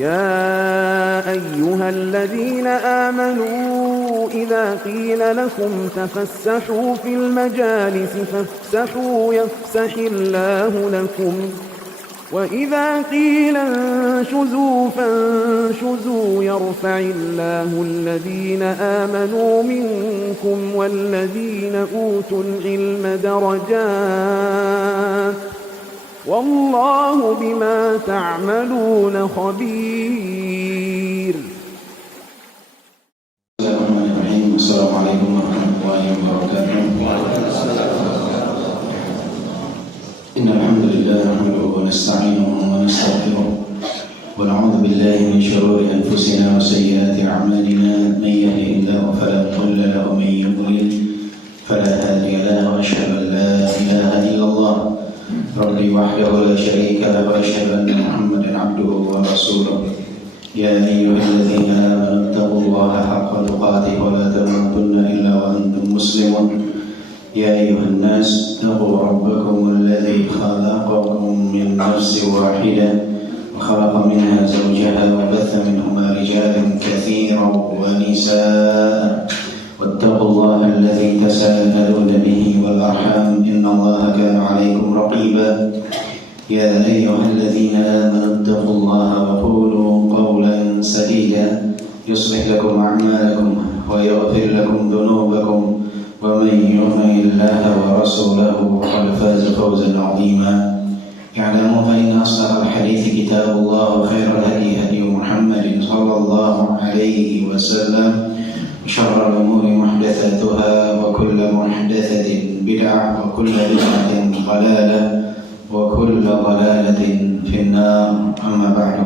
يا أيها الذين آمنوا إذا قيل لكم تفسحوا في المجالس فافسحوا يفسح الله لكم وإذا قيل انشزوا فانشزوا يرفع الله الذين آمنوا منكم والذين أوتوا العلم درجات والله بما تعملون خبير. السلام عليكم ورحمة الله وبركاته. إن الحمد لله نحمده ونستعينه ونستغفره ونعوذ بالله من شرور أنفسنا وسيئات أعمالنا. من يهده الله فلا مضل له ومن يضلل فلا هادي له وأشهد أن لا إله إلا الله ربي وحده لا شريك له وأشهد أن محمدا عبده ورسوله. يا أيها الذين آمنوا اتقوا الله حق تقاته ولا تموتن إلا وأنتم مسلمون. يا أيها الناس اتقوا ربكم الذي خلقكم من نفس واحدة وخلق منها زوجها وبث منهما رجالا كثيرا ونساء واتقوا الله الذي تساءلون به والأرحام إن الله كان عليكم رقيبا. يا أيها الذين آمنوا اتقوا الله وقولوا قولا سديدا يصلح لكم أعمالكم ويغفر لكم ذنوبكم ومن يطع الله ورسوله فقد فاز فوزا عظيما. اعلموا فإن أصدق الحديث كتاب الله وخير الهدي هدي محمد صلى الله عليه وسلم وشر الأمور محدثاتها وكل محدثة بدعة وكل بدعة ضلالة وكل ضلالة في النار. أما بعد.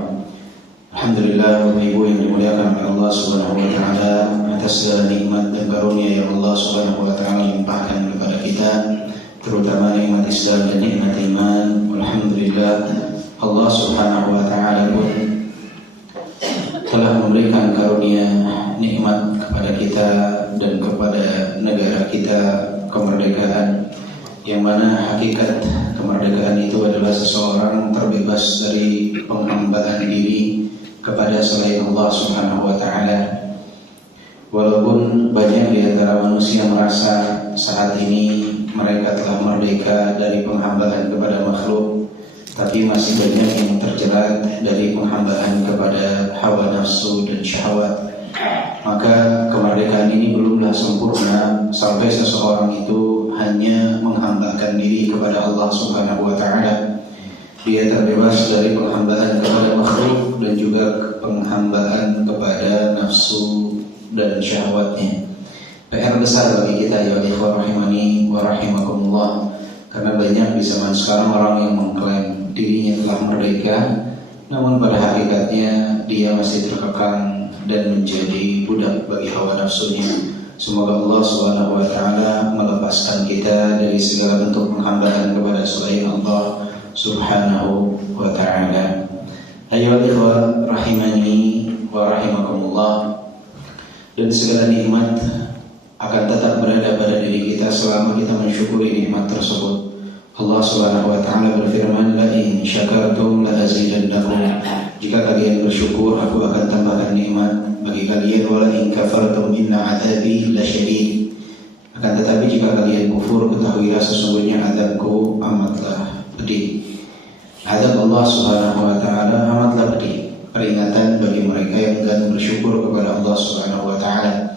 Alhamdulillah, Bapak Ibu yang dimuliakan oleh Allah Subhanahu wa taala, atas segala nikmat dan karunia yang Allah Subhanahu wa taala limpahkan kepada kita, terutama nikmat Islam dan nikmat iman. Alhamdulillah, Allah Subhanahu wa taala pun telah memberikan karunia nikmat kepada kita dan kepada negara kita, kemerdekaan, yang mana hakikat kemerdekaan itu adalah seseorang terbebas dari penghambaan diri kepada selain Allah Subhanahu wa taala. Walaupun banyak di antara manusia merasa saat ini mereka telah merdeka dari penghambaan kepada makhluk, tapi masih banyak yang terjerat dari penghambaan kepada hawa nafsu dan syahwat. Maka kemerdekaan ini belumlah sempurna sampai seseorang itu hanya menghambakan diri kepada Allah Subhanahu wa taala. Dia terbebas dari penghambaan kepada makhluk dan juga penghambaan kepada nafsu dan syahwatnya. PR besar bagi kita ya ikhwan rahimani wa rahimakumullah, karena banyak di zaman sekarang orang yang mengklaim dirinya telah merdeka, namun pada hakikatnya dia masih terkekang dan menjadi budak bagi hawa nafsunya. Semoga Allah Subhanahu wa taala melepaskan kita dari segala bentuk penghambaan kepada selain Allah Subhanahu wa ta'ala. Ayo ikhwan rahimani wa rahimakumullah. Dan segala nikmat akan tetap berada pada diri kita selama kita mensyukuri nikmat tersebut. Allah Subhanahu wa ta'ala berfirman, la in syakartum la azidannakum. Jika kalian bersyukur, aku akan tambahkan nikmat bagi kalian. Wa la in kafartum inna adzabi lasyadid. Akan tetapi jika kalian kufur, ketahuilah sesungguhnya azabku amatlah pedih. Azab Allah Subhanahu wa taala amatlah pedih. Peringatan bagi mereka yang enggan bersyukur kepada Allah Subhanahu wa taala.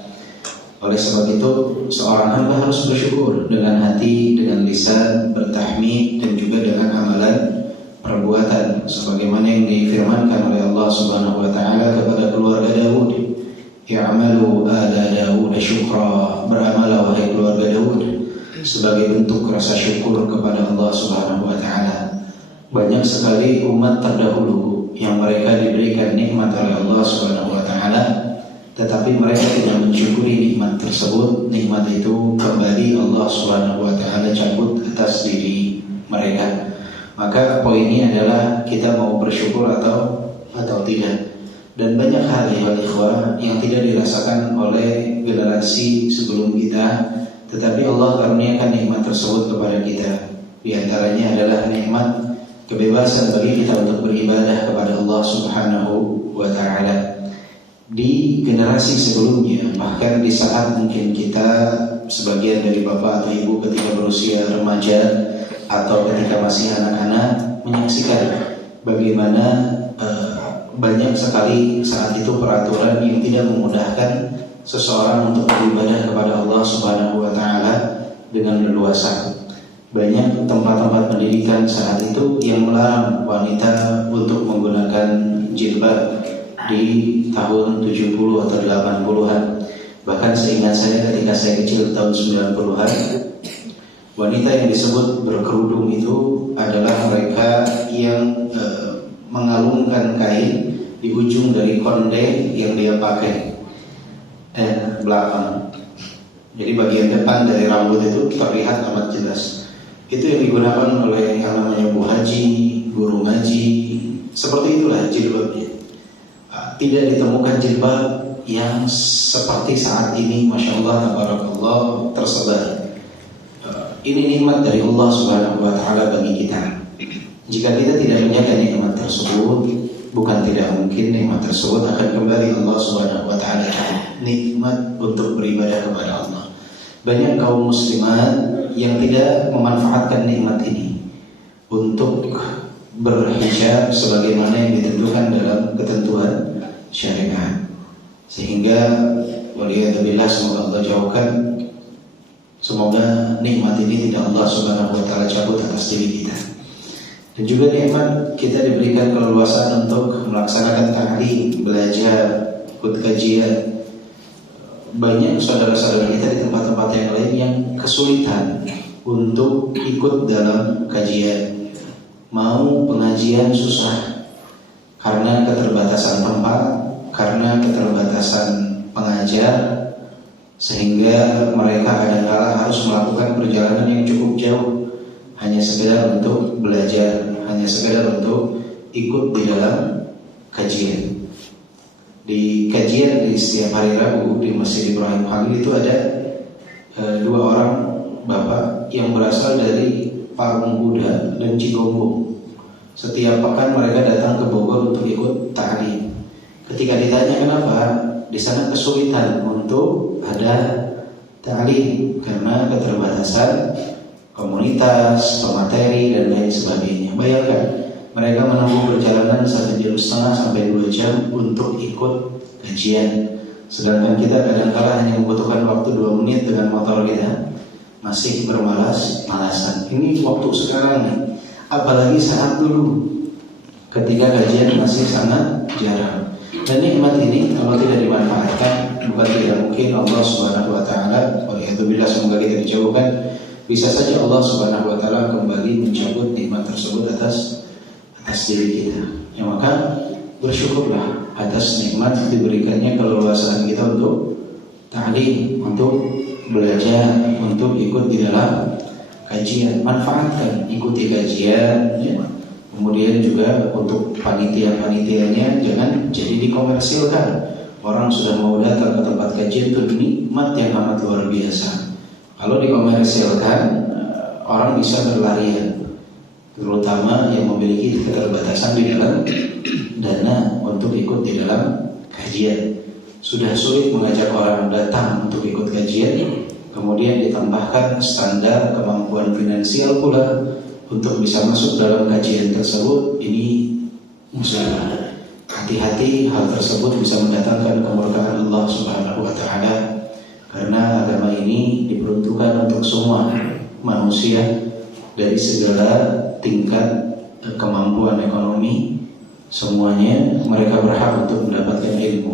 Oleh sebab itu, seorang hamba harus bersyukur dengan hati, dengan lisan, bertahmid, dan juga dengan amalan perbuatan, sebagaimana yang difirmankan oleh Allah Subhanahu wa taala kepada keluarga Daud. Ya'malu ala Daud syukra. Beramal wahai keluarga Daud sebagai bentuk rasa syukur kepada Allah Subhanahu wa taala. Banyak sekali umat terdahulu yang mereka diberikan nikmat oleh Allah Subhanahu wa taala, tetapi mereka tidak mensyukuri nikmat tersebut. Nikmat itu kembali Allah Subhanahu wa taala cabut atas diri mereka. Maka poinnya adalah kita mau bersyukur atau tidak. Dan banyak hal ya ikhwah yang tidak dirasakan oleh generasi sebelum kita, tetapi Allah karuniakan nikmat tersebut kepada kita. Di antaranya adalah nikmat kebebasan bagi kita untuk beribadah kepada Allah Subhanahu di generasi sebelumnya, bahkan di saat mungkin kita sebagian dari bapak atau ibu ketika berusia remaja atau ketika masih anak-anak menyaksikan bagaimana banyak sekali saat itu peraturan yang tidak memudahkan seseorang untuk beribadah kepada Allah Subhanahu wa taala dengan leluasa. Banyak tempat-tempat pendidikan saat itu yang melarang wanita untuk menggunakan jilbab di tahun 70 atau 80-an. Bahkan seingat saya ketika saya kecil tahun 90-an, wanita yang disebut berkerudung itu adalah mereka yang mengalungkan kain di ujung dari konde yang dia pakai belakang. Jadi bagian depan dari rambut itu terlihat amat jelas. Itu yang digunakan oleh yang namanya Bu Haji, guru ngaji. Seperti itulah jilbabnya. Tidak ditemukan jilbab yang seperti saat ini, Masya Allah, tabarakallah, tersebar. Ini nikmat dari Allah Subhanahu wa taala bagi kita. Jika kita tidak menjaga nikmat tersebut, bukan tidak mungkin nikmat tersebut akan kembali Allah Subhanahu wa taala. Nikmat untuk beribadah kepada Allah. Banyak kaum muslimat yang tidak memanfaatkan nikmat ini untuk berhijab sebagaimana yang ditentukan dalam ketentuan syariat, sehingga waliyadzubillah, semoga Allah jauhkan, semoga nikmat ini tidak Allah Subhanahu wa taala cabut atas diri kita. Dan juga nikmat kita diberikan keleluasaan untuk melaksanakan ta'lim, belajar, ikut kajian. Banyak saudara-saudara kita di tempat-tempat yang lain yang kesulitan untuk ikut dalam kajian. Mau pengajian susah karena keterbatasan tempat, karena keterbatasan pengajar, sehingga mereka kadang-kala harus melakukan perjalanan yang cukup jauh hanya sekedar untuk belajar, hanya sekedar untuk ikut di dalam kajian. Di kajian di setiap hari Rabu di Masjid Ibrahim Khalil itu ada dua orang bapak yang berasal dari Parung Kuda dan Cigombong. Setiap pekan mereka datang ke Bogor untuk ikut ta'lim. Ketika ditanya kenapa, di sana kesulitan untuk ada ta'lim karena keterbatasan komunitas, pemateri dan lain sebagainya. Bayangkan, mereka menempuh perjalanan 1,5 jam sampai 2 jam untuk ikut kajian. Sedangkan kita kadang-kala hanya membutuhkan waktu 2 menit dengan motor kita, masih bermalas-malasan. Ini waktu sekarang nih, apalagi saat dulu ketika kajian masih sangat jarang. Dan nikmat ini kalau tidak dimanfaatkan, bukan tidak mungkin Allah Subhanahu wa taala, waliyadzubillah, semoga kita dijauhkan, bisa saja Allah Subhanahu wa taala kembali mencabut nikmat tersebut atas diri kita. Ya, maka bersyukurlah atas nikmat diberikannya keleluasaan kita untuk ta'lim, untuk belajar, untuk ikut di dalam kajian. Manfaatkan, ikuti kajian, ya. Kemudian juga untuk panitia-panitianya jangan jadi dikomersilkan. Orang sudah mau datang ke tempat kajian itu nikmat yang amat luar biasa. Kalau dikomersilkan, orang bisa berlarian, terutama yang memiliki keterbatasan di dalam dana untuk ikut di dalam kajian. Sudah sulit mengajak orang datang untuk ikut kajian, kemudian ditambahkan standar kemampuan finansial pula untuk bisa masuk dalam kajian tersebut. Ini musibah. Hati-hati, hal tersebut bisa mendatangkan kemurkaan Allah Subhanahu wa taala, karena agama ini diperuntukkan untuk semua manusia dari segala tingkat kemampuan ekonomi. Semuanya mereka berhak untuk mendapatkan ilmu.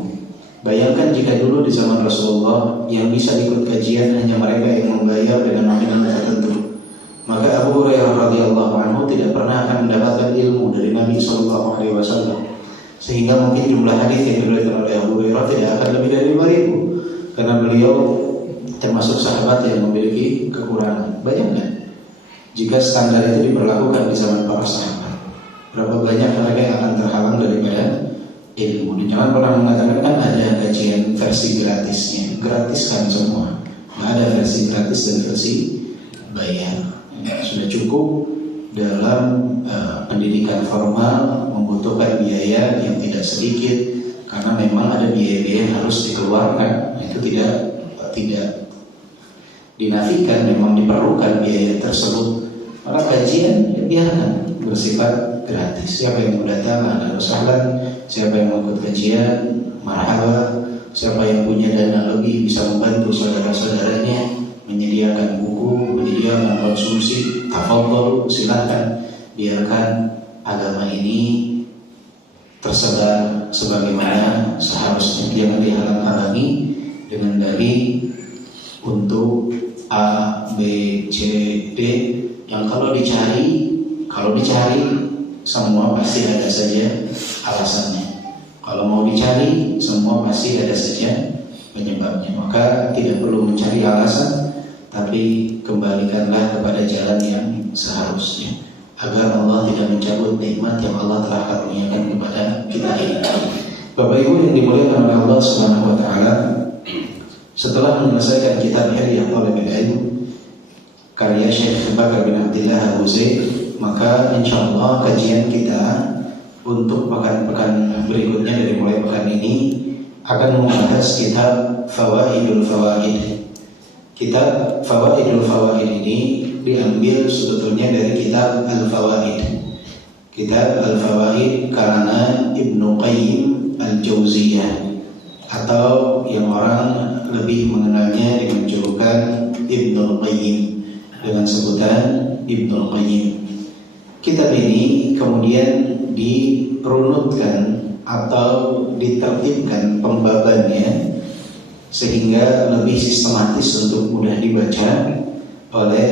Bayangkan jika dulu di zaman Rasulullah yang bisa ikut kajian hanya mereka yang membayar dengan nominal tertentu, maka Abu Hurairah radhiyallahu anhu tidak pernah akan mendapatkan ilmu dari Nabi sallallahu alaihi wasallam. Sehingga mungkin jumlah hadis yang diriwayatkan oleh Abu Hurairah tidak akan lebih dari 5.000, karena beliau termasuk sahabat yang memiliki kekurangan. Bayangkan jika standar itu diberlakukan di zaman para sahabat, berapa banyak mereka yang akan terhalang daripada ilmu. Dan jangan pernah mengatakan kan ada kajian versi gratisnya. Gratiskan semua. Nggak ada versi gratis dan versi bayar. Sudah cukup dalam pendidikan formal membutuhkan biaya yang tidak sedikit, karena memang ada biaya-biaya yang harus dikeluarkan. Itu tidak dinafikan, memang diperlukan biaya tersebut. Maka kajian biarkan bersifat gratis. Siapa yang mau datang, ahlan wa sahlan. Siapa yang mau ikut kajian, marhaba. Siapa yang punya dana lebih bisa membantu saudara-saudaranya menyediakan buku, menyediakan konsumsi, tafadhol, silahkan. Biarkan agama ini tersebar sebagaimana seharusnya. Jangan dihalang-halangi dengan dalih untuk A, B, C, D yang kalau dicari semua pasti ada saja alasannya. Kalau mau dicari semua pasti ada saja penyebabnya. Maka tidak perlu mencari alasan, tapi kembalikanlah kepada jalan yang seharusnya, agar Allah tidak mencabut nikmat yang Allah telah karuniakan kepada kita ini. Bapak Ibu yang dimuliakan oleh Allah Subhanahu wa taala, setelah menyelesaikan kitab Hilyah Thalabil Ilm karya Syekh Bakar bin Abdillah Abu Zaid, maka insyaallah kajian kita untuk pekan-pekan berikutnya dari mulai pekan ini akan membahas kitab Fawaidul Fawaid. Kitab Fawaidul Fawaid ini diambil sebetulnya dari kitab Al-Fawaid. Kitab Al-Fawaid karena Ibnu Qayyim Al-Jauziyah, atau yang orang lebih mengenalnya dengan julukan Ibnu Qayyim, dengan sebutan Ibnu Qayyim. Kitab ini kemudian dirunutkan atau ditertibkan pembabannya sehingga lebih sistematis untuk mudah dibaca oleh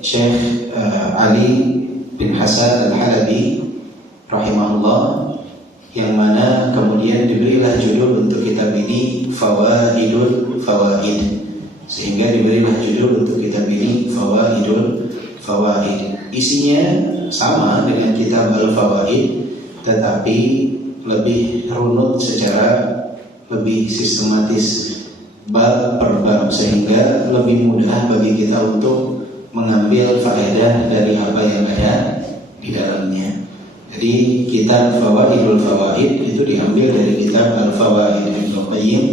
Syekh Ali bin Hasan Al-Halabi rahimahullah, yang mana kemudian diberilah judul untuk kitab ini Fawaidul Fawaid, sehingga diberilah judul untuk kitab ini Fawaidul Fawaid. Isinya sama dengan kitab Al-Fawaid, tetapi lebih runut secara lebih sistematis, bab per bab, sehingga lebih mudah bagi kita untuk mengambil faedah dari apa yang ada di dalamnya. Jadi kitab Fawaidul Fawaid itu diambil dari kitab Al-Fawaid Ibnu Qayyim,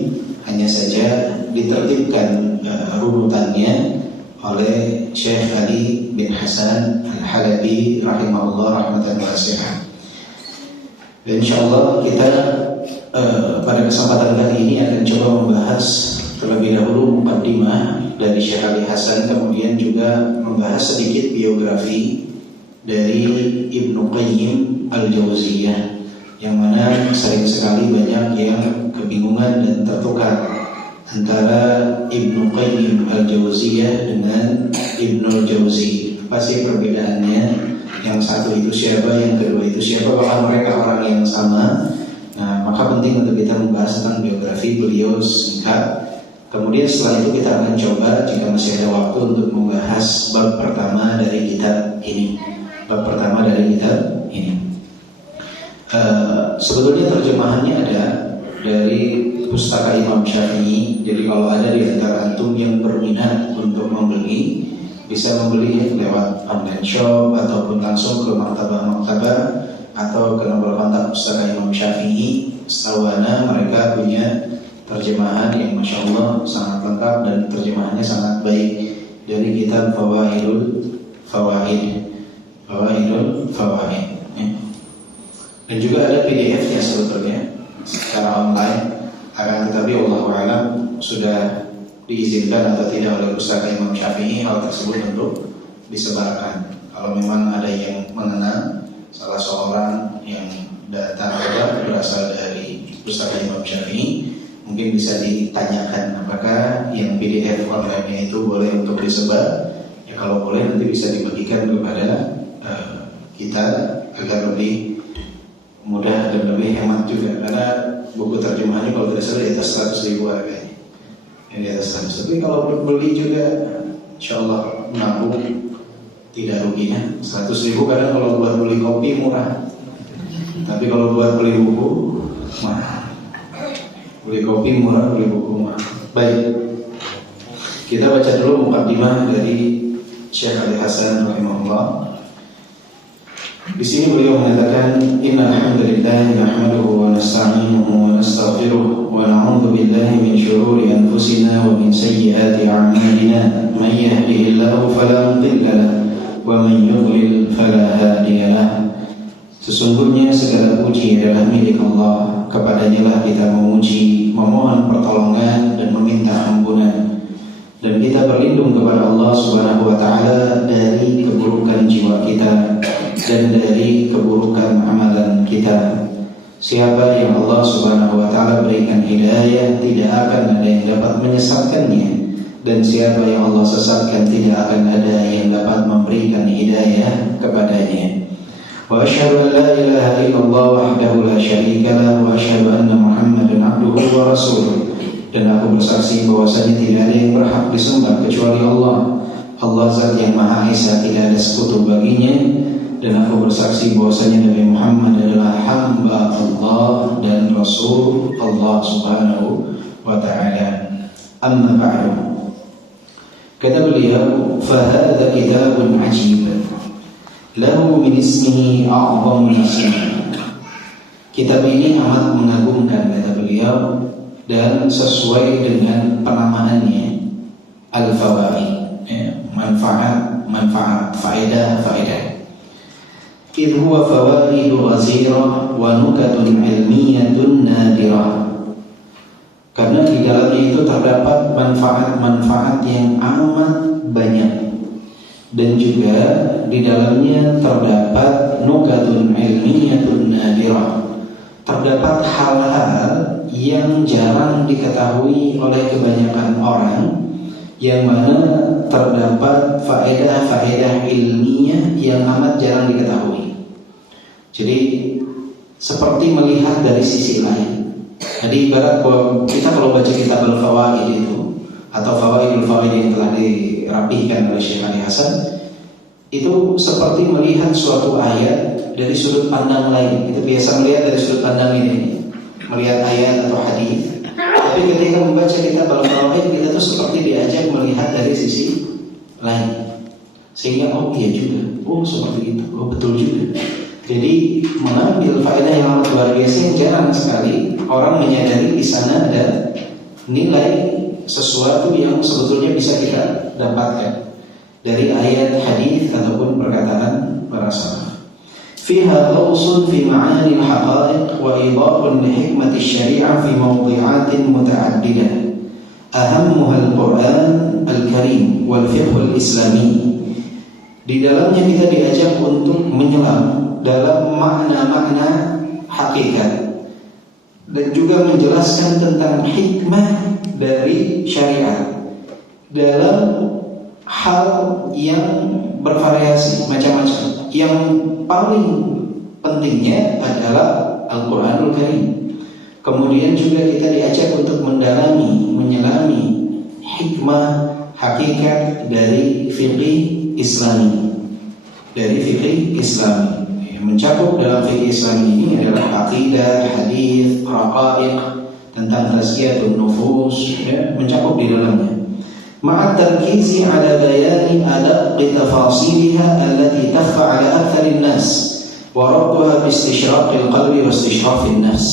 hanya saja ditertibkan runutannya oleh Syekh Ali bin Hasan Al-Halabi rahimahullah rahmatan wasi'ah. Dan insyaallah kita pada kesempatan kali ini akan coba membahas terlebih dahulu muqaddimah dari Syekh Ali Hasan, kemudian juga membahas sedikit biografi dari Ibnu Qayyim Al-Jauziyah, yang mana sering sekali banyak yang kebingungan dan tertukar antara Ibnu Qayyim Al-Jauziyah dengan Ibnu Jauzi. Apa sih perbedaannya? Yang satu itu siapa, yang kedua itu siapa, bahkan mereka orang yang sama. Nah, maka penting untuk kita membahas tentang biografi beliau singkat. Kemudian setelah itu kita akan coba, jika masih ada waktu, untuk membahas bab pertama dari kitab ini. Bab pertama dari kitab ini. Sebetulnya terjemahannya ada dari pustaka Imam Syafi'i. Jadi kalau ada di antara antum yang berminat untuk membeli, bisa membeli lewat online shop ataupun langsung ke maktabah-maktabah atau ke nomor kontak pustaka Imam Syafi'i. Setahuana mereka punya terjemahan yang Masya Allah sangat lengkap dan terjemahannya sangat baik dari kitab Fawaidul Fawaid. Fawaidul Fawaid ya. Dan juga ada PDF-nya sebetulnya secara online, akan tetapi Allahu a'lam sudah diizinkan atau tidak oleh pustaka Imam Syafi'i hal tersebut untuk disebarkan. Kalau memang ada yang mengenal salah seorang yang datang berasal dari pustaka Imam Syafi'i, mungkin bisa ditanyakan apakah yang PDF online-nya itu boleh untuk disebar. Ya kalau boleh nanti bisa dibagikan kepada kita agar lebih mudah dan lebih hemat juga, karena buku terjemahannya kalau tidak salah di atas 100.000 harganya. Yang di atas 100. Tapi kalau beli juga insyaallah menabung tidak ruginya. 100.000 kadang kalau buat beli kopi murah, tapi kalau buat beli buku mahal. Beli kopi murah, beli buku mahal. Baik, kita baca dulu muqaddimah dari Syekh Ali Hasan rahimahullah. Di sini beliau mengatakan innal hamdalillah nahmaduhu wa nasta'inuhu wa nastaghfiruh له فلا مضل له ومن يضلل فلا هادي له. Sesungguhnya segala puji adalah milik Allah, kepadanya lah kita memuji, memohon pertolongan dan meminta ampunan. Dan kita berlindung kepada Allah Subhanahu wa taala dari keburukan jiwa kita dan dari keburukan amalan kita. Siapa yang Allah Subhanahu wa taala berikan hidayah, tidak akan ada yang dapat menyesatkannya, dan siapa yang Allah sesatkan tidak akan ada yang dapat memberikan hidayah kepadanya. Wa asyhadu an la ilaha illallah wahdahu la syarika lah wa asyhadu anna Muhammadan abduhu wa rasuluh. Dan aku bersaksi bahwasanya tidak ada yang berhak disembah kecuali Allah. Allah Zat yang Maha Esa, tidak ada sekutu baginya. Dan aku bersaksi bahwasanya Nabi Muhammad adalah hamba Allah dan Rasul Allah Subhanahu wa ta'ala. Amma ba'du. Kata beliau, fahadha kitabun ajib lahu min ismihi a'zam nasib. Kitab ini amat mengagumkan, kata beliau, dan sesuai dengan penamaannya, al-fawaid, manfaat, faedah. Idh huwa fawaidu ghazirah wa nukatun ilmiyatun nadirah. Karena di dalamnya itu terdapat manfaat-manfaat yang amat banyak, dan juga di dalamnya terdapat nukatun ilmiyatun nadirah, terdapat hal-hal yang jarang diketahui oleh kebanyakan orang, yang mana terdapat faedah-faedah ilmiah yang amat jarang diketahui. Jadi seperti melihat dari sisi lain. Jadi ibarat kita kalau baca kitab al-fawaid itu, atau fawaidul fawaid yang telah dirapihkan oleh Syekh Ali Hasan, itu seperti melihat suatu ayat dari sudut pandang lain. Itu biasa melihat dari sudut pandang ini, melihat ayat atau hadis. Tapi ketika membaca kitab al-fawaid, kita tuh seperti diajak melihat dari sisi lain, sehingga oh iya juga, oh seperti itu, oh betul juga. Jadi mengambil faedah yang amat luar biasa yang jarang sekali orang menyadari di sana ada nilai sesuatu yang sebetulnya bisa kita dapatkan dari ayat, hadis ataupun perkataan para salaf. Fiha ghawsun fi ma'ani al-haqa'iq wa idahun li hikmati syari'ah fi mawdi'atin muta'addidah. Ahammuha al-Quran al-Karim wal fiqh al-Islami. Di dalamnya kita diajak untuk menyelam dalam makna-makna hakikat, dan juga menjelaskan tentang hikmah dari syariat dalam hal yang bervariasi macam-macam. Yang paling pentingnya adalah Al-Quranul Karim. Kemudian juga kita diajak untuk mendalami, menyelami hikmah hakikat dari fikih Islami. Mencakup dalam fikih Islam ini adalah aqidah, hadis, raqaiq, tentang tazkiyatun nufus, mencakup di dalamnya. Ma'a tarkizi ala bayani adaqqi tafasiliha allati takhfa ala aktsarin nas wa rabtuha bi istishraqil qalbi wa istishrafin nafs.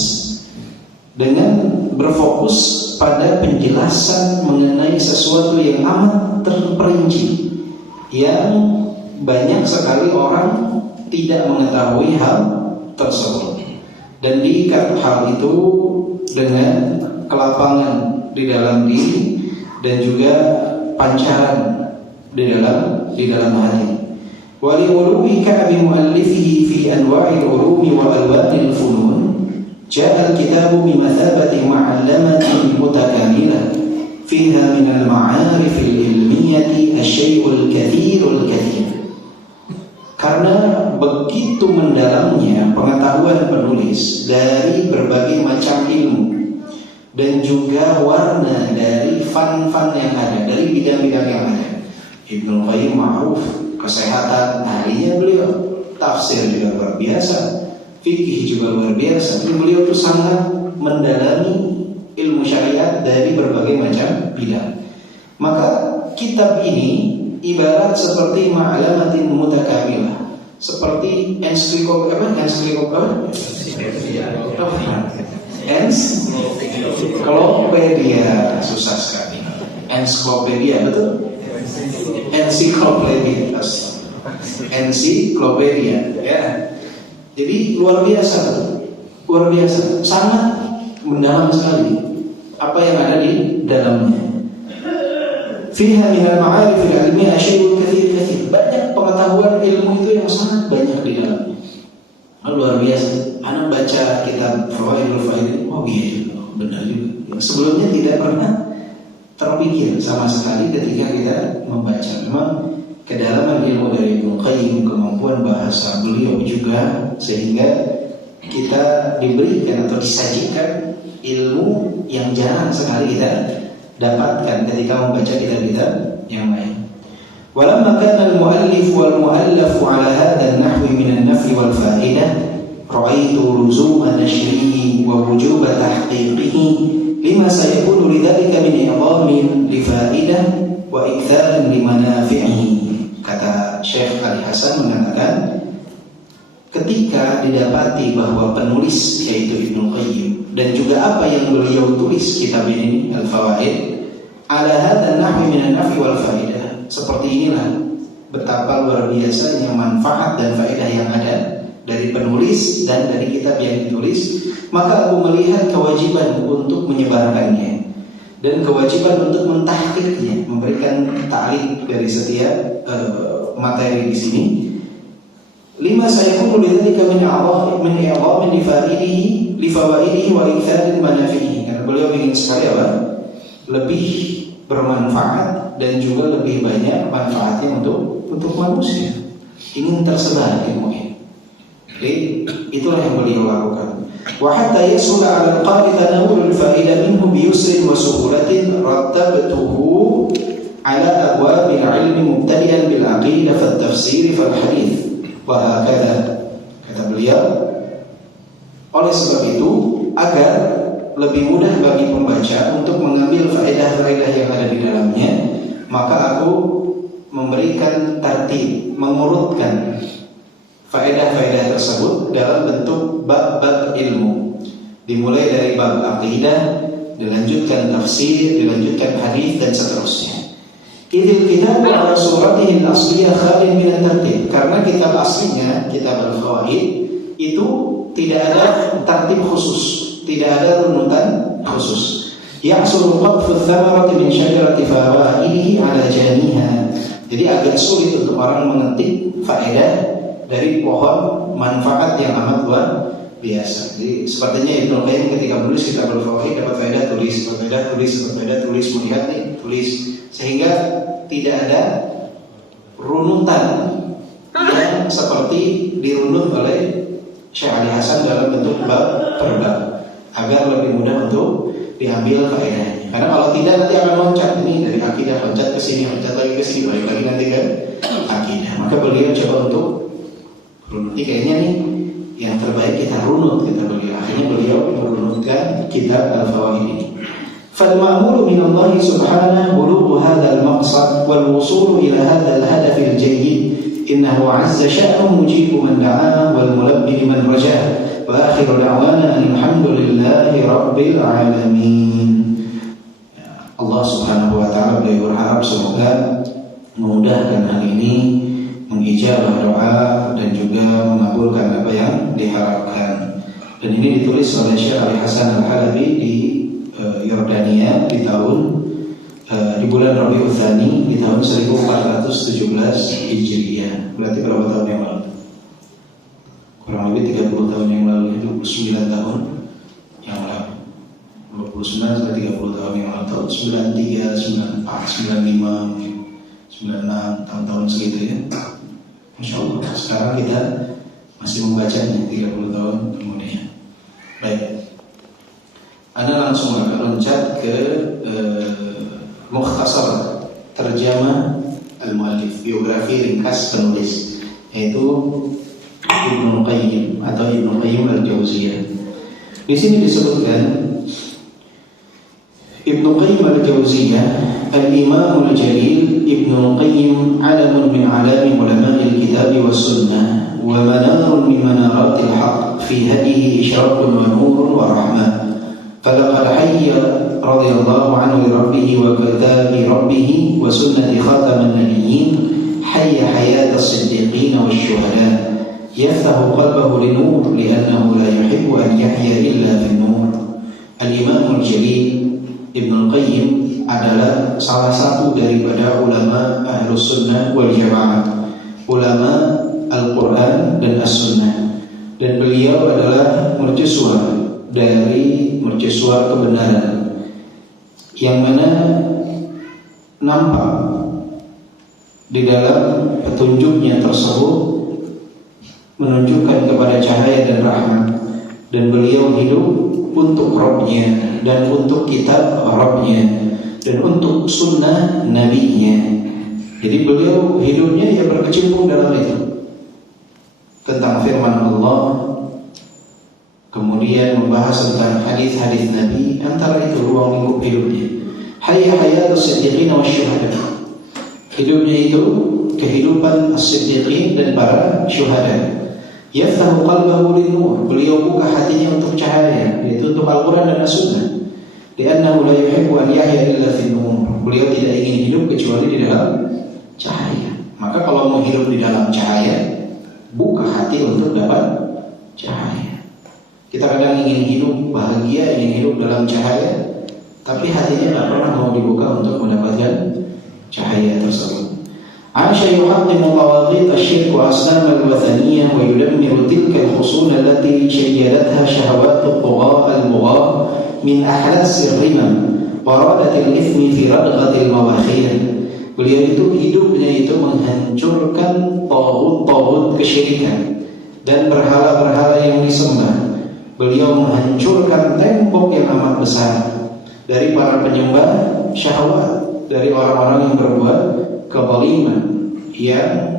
Dengan berfokus pada penjelasan mengenai sesuatu yang amat terperinci, yang banyak sekali orang tidak mengetahui hal tersebut, dan diikat hal itu dengan kelapangan di dalam diri dan juga pancaran di dalam hati. Wa li uluwi ka'bi muallifihi fi anwa'il ulumi wa alwanil funun, ja'a al-kitabu bi mathabati mu'allamatin mutakamilah fiha min al-ma'arif al-ilmiyyah asy-syai'ul katsirul katsir. Karena begitu mendalamnya pengetahuan penulis dari berbagai macam ilmu dan juga warna dari fan-fan yang ada, dari bidang-bidang yang ada. Ibnu Qayyim ma'ruf kesehatan, ahlinya beliau, tafsir juga luar biasa, fikih juga luar biasa. Jadi beliau itu sangat mendalami ilmu syariat dari berbagai macam bidang. Maka kitab ini ibarat seperti ma'alamatin mutakamilah, seperti ensiklopedia, susah sekali. Ensiklopedia, betul? Ensiklopedia, ya. Jadi luar biasa, sangat mendalam sekali apa yang ada di dalamnya. Fiha minal ma'arif al-ilmiyyah asyai'un katsir. Banyak pengetahuan ilmu itu yang sangat banyak di dalamnya. Luar biasa. Anak baca kitab Fawaidul Faid, oh iya, benar juga. Yang sebelumnya tidak pernah terpikir sama sekali ketika kita membaca. Memang kedalaman ilmu dari Ibnu Qayyim, kemampuan bahasa beliau juga, sehingga kita diberikan atau disajikan ilmu yang jarang sekali kita dapatkan ketika membaca kitab-kitab yang lain. Walamma kana al-muallif wal muallaf ala hadha an-nahwi min an-naf'i wal fa'idah ra'aytu luzuma nashrihi wa wujuba tahqiqihi lima sayakunu lidzalika min i'dhamin li fa'idah wa iktharin li manafi'ihi. Kata Syekh Ali Hasan mengatakan, ketika didapati bahwa penulis yaitu Ibnu Qayyim dan juga apa yang beliau tulis kitab ini Al-Fawaid ala hadzal nahwi min an-naf'i wal faidah, seperti inilah betapa luar biasanya manfaat dan faedah yang ada dari penulis dan dari kitab yang ditulis, maka aku melihat kewajiban untuk menyebarkannya dan kewajiban untuk mentahqiqnya, memberikan ta'liq dari setiap materi di sini. Lima sayakunu lidzalika min i'dhamin li fawaidihi wa iktharin manafi'ihi. Karena beliau ingin sekali apa? Lebih bermanfaat dan juga lebih banyak manfaatnya untuk manusia. Ingin tersebar ilmu ini. Jadi itulah yang beliau lakukan. Wa hatta yasula 'ala al-qari tanawul al-fa'idah minhu bi yusrin wa suhulatin rattabtuhu 'ala abwab al-'ilmi mubtadi'an bil 'aqidah fa at-tafsir fa al-hadits. Wahakala, kata beliau, oleh sebab itu agar lebih mudah bagi pembaca untuk mengambil faedah-faedah yang ada di dalamnya, maka aku memberikan tertib, mengurutkan faedah-faedah tersebut dalam bentuk bab-bab ilmu, dimulai dari bab akidah, dilanjutkan tafsir, dilanjutkan hadis dan seterusnya. Idil kitab ala suratihi al-asliyah khalid min at-tartib. Karena kitab aslinya, kitab Al-Fawaid itu tidak ada tertib khusus, tidak ada runutan khusus. Ya'suru qatfu ats-thamarati min syajarati fawaidihi ala janiha. Jadi agak sulit untuk orang mengetik faedah dari pohon manfaat yang amat luar biasa. Jadi sepertinya Ibnu Qayyim ketika menulis kitab Al-Fawaid dapat faedah tulis, melihat nih tulis, sehingga tidak ada runutan yang seperti dirunut oleh Syekh Ali Hasan dalam bentuk bab per bab, agar lebih mudah untuk diambil faedahnya. Karena kalau tidak nanti akan loncat, ini dari akidah loncat ke sini, loncat lagi ke sini, balik lagi nanti ke akidah. Maka beliau coba untuk runut. Kayaknya nih yang terbaik kita runut, kata beliau. Akhirnya beliau merunutkan kitab Al-Fawaid ini. فالمأمول من الله سبحانه بلوغ هذا المقصد والوصول إلى هذا الهدف الجيد إنه عز شأنه مجيب من دعاه والملبي من رجاه وآخر دعوانا أن الحمد لله رب العالمين. Allah Subhanahu wa taala beliau berharap semoga memudahkan hal ini, mengijabah doa dan juga mengabulkan apa yang diharapkan. Dan ini ditulis oleh Syekh Ali Hasan Al-Halabi di Yordania di bulan Rabiul Tsani di tahun 1417 Hijriah. Berarti berapa tahun yang lalu? Kurang lebih 30 tahun yang lalu, 29 tahun yang lalu. 29 sampai 30 tahun yang lalu, tahun 93, 94, 95, 96, tahun-tahun segitu ya. Masya Allah, sekarang kita masih membacanya 30 tahun kemudian. Baik, Anda langsung akan loncat ke mukhtasar terjemah al-muallif, biografi ringkas penulis, yaitu Ibnu Qayyim atau Ibnu Qayyim al-Jauziyah. Di sini disebutkan Ibnu Qayyim al-Jauziyah al-Imam al-Jalil Ibnu Qayyim alamun min alami ulama'il kitab was sunnah wa manarun min manaratil haqq fi hadihi isyraqun wa nurun wa rahmah. فلقد حي رضي الله عنه لربه وكتاب ربه وسنة خاتم النبيين حي حياة الصديقين والشهداء يفتح قلبه لنور لأنه لا يحب أن يحيا إلا في النور. Al-Imam Al-Jalil Ibnu Qayyim adalah salah satu daripada ulama Ahlus Sunnah wal Jamaah, ulama Al-Quran dan As-Sunnah, dan beliau adalah mercusuar dari mercusuar kebenaran yang mana nampak di dalam petunjuknya tersebut menunjukkan kepada cahaya dan rahmat, dan beliau hidup untuk Rabbnya dan untuk kitab Rabbnya dan untuk sunnah nabinya. Jadi beliau hidupnya ya berkecimpung dalam itu, tentang firman Allah, kemudian membahas tentang hadis-hadis Nabi. Antara itu ruang lingkup hidupnya. Hayya hayatus siddiqin wasyuhada. Hidupnya itu kehidupan as-siddiqin dan para syuhada. Yaftahu qalbahu lin-nur. Beliau buka hatinya untuk cahaya, yaitu untuk Al-Quran dan As-Sunnah. Li'annahu la yuhibbu an yahya illa fi nur. Beliau tidak ingin hidup kecuali di dalam cahaya. Maka kalau mau hidup di dalam cahaya, buka hati untuk dapat cahaya. Kita kadang ingin hidup bahagia, ingin hidup dalam cahaya, tapi hatinya tidak pernah mau dibuka untuk mendapatkan cahaya tersebut. Aisyah yuhaqqimu tawaghit asy-syirk wa asnam al-wathaniyah wa yudammiru tilka al-khusun allati shayyadatha shahawat at-tugha al-mugha min ahlas ar-rimam wa radat al-ithmi fi radghati al-mawakhir. Beliau itu hidupnya itu menghancurkan taghut-taghut kesyirikan dan berhala-berhala yang disembah. Beliau menghancurkan tembok yang amat besar dari para penyembah syahwat, dari orang-orang yang berbuat kezaliman, yang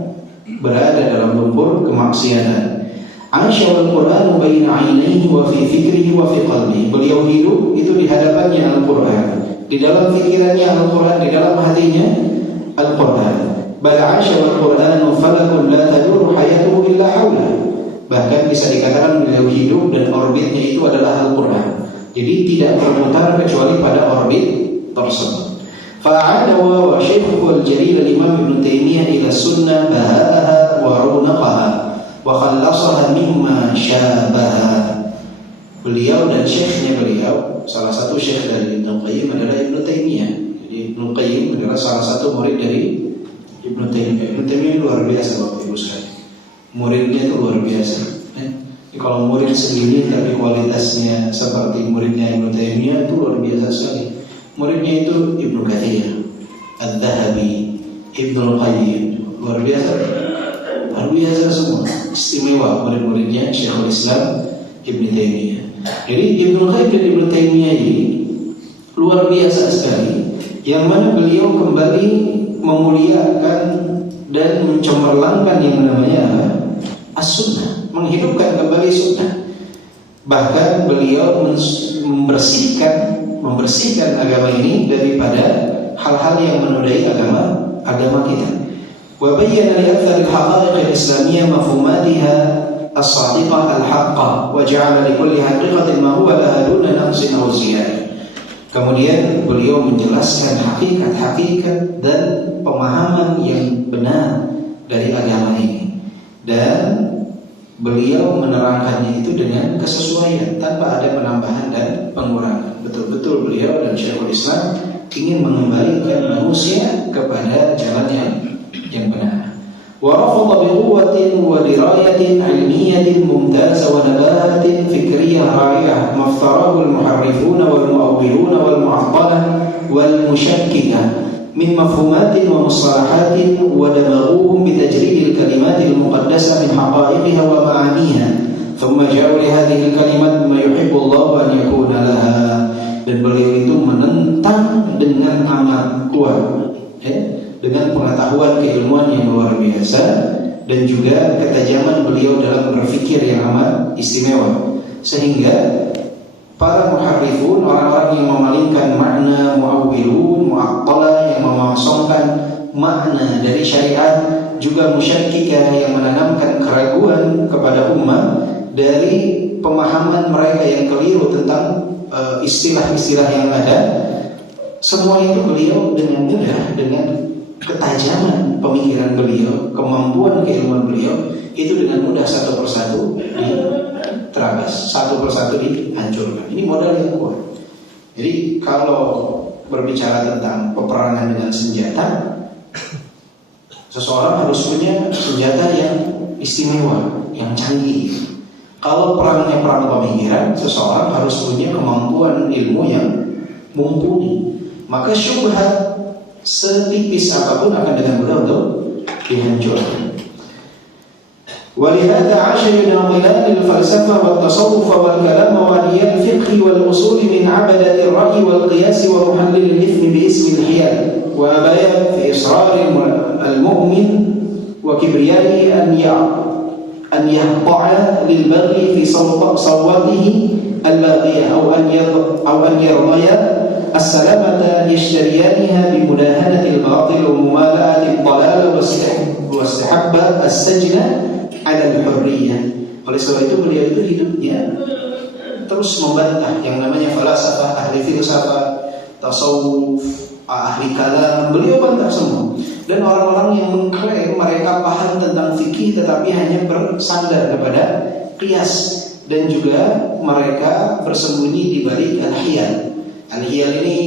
berada dalam lumpur kemaksiatan. Aisyah wal Qur'an baina 'ainaihi wa fi fikrihi wa fi qalbihi. Beliau hidup itu di hadapannya Al-Qur'an, di dalam pikirannya Al-Qur'an, di dalam hatinya Al-Qur'an. Bal 'asha wal Qur'an falakun la taduru hayatuhu illa hawla. Bahkan bisa dikatakan beliau hidup dan orbitnya itu adalah Al-Qur'an. Jadi tidak berputar kecuali pada orbit tersebut. Fa'ada wa shaykhuhu al-jalil al-Imam Ibn Taimiyah ila sunnah baha'aha wa runaqaha wa khallasaha mimma syabaha. Beliau dan syekhnya beliau, salah satu syekh dari Ibn Qayyim adalah Ibn Taimiyah. Jadi Ibn Qayyim adalah salah satu murid dari Ibn Taimiyah. Ibn Taimiyah luar biasa Bapak Ibu sekalian. Muridnya itu luar biasa. Kalau murid sendiri tapi kualitasnya seperti muridnya Ibn Taimiyah itu luar biasa sekali. Muridnya itu Ibnu Katsir, Adz-Dzahabi, Ibnu Qayyim, luar biasa semua, istimewa murid-muridnya Syekhul Islam Ibnu Taimiyah. Jadi Ibnu Qayyim dan Ibnu Taimiyah ini luar biasa sekali, yang mana beliau kembali memuliakan dan mencemerlangkan yang namanya As-Sunnah, menghidupkan kembali Sunnah. Bahkan beliau membersihkan agama ini daripada hal-hal yang menodai agama kita. Wa bayyana li aktsari al-haqa'iq al-islamiyyah mafhumatiha as-sadiqah al-haqqah wa ja'ala li kulli haqiqatin ma huwa laha duna naqsin aw ziyadah. Kemudian beliau menjelaskan hakikat-hakikat dan pemahaman yang benar dari agama ini, dan beliau menerangkannya itu dengan kesesuaian tanpa ada penambahan dan pengurangan. Betul-betul beliau dan Syekhul Islam ingin mengembalikan manusia kepada jalan yang benar. Wa rafadha bi quwwatin wa dirayatin 'ilmiyyatin mumtazah wa nabahatin fikriyah ra'iyah maftarahu al-muharrifun wal mu'awwilun wal mu'attalah wal musyakkikah min mafhumatin wa mustalahatin wa damaghuhum bi tajridil kalimatil muqaddasah min haqa'iqiha wa ma'aniha thumma ja'u li hadhihi al-kalimat bima yuhibbu Allah an yakuna laha. Dan beliau itu menentang dengan amat kuat, dengan pengetahuan keilmuan yang luar biasa dan juga ketajaman beliau dalam berfikir yang amat istimewa, sehingga para muharrifun, orang-orang yang memalingkan makna, mu'awwilun, mu'attalah, yang memasongkan makna dari syariat, juga musyakkikah yang menanamkan keraguan kepada umat dari pemahaman mereka yang keliru tentang istilah-istilah yang ada, semua itu beliau dengan mudah, dengan ketajaman pemikiran beliau, kemampuan keilmuan beliau, itu dengan mudah satu persatu diterabas, satu persatu dihancurkan. Ini modal yang kuat. Jadi kalau berbicara tentang peperangan dengan senjata, seseorang harus punya senjata yang istimewa, yang canggih. Kalau perangnya perang pemikiran, seseorang harus punya kemampuan ilmu yang mumpuni. Maka syubhat setipis apapun akan dengan mudah untuk dihancurkan. ولهذا عاش يناظلان الفلسفة والتصوف والكلام وأديان الفقه والأصول من عبدة الرأي والقياس ومحلل الإثم باسم الحيل وأبايا في إصرار المؤمن وكبريائه أن يخضع للبغي في صوته الباغية أو أن يرضيا السلامة يشتريانها بمداهنة الباطل وممالأة الضلال واستحب السجن على الحرية. Oleh sebab itu beliau itu hidupnya terus membantah yang namanya falsafah, ahli filsafat, tasawuf, ahli kalam, beliau bantah semua. Dan orang-orang yang mengklaim mereka paham tentang fikih tetapi hanya bersandar kepada qiyas, dan juga mereka bersembunyi di balik al-hiyal. Al-hiyal ini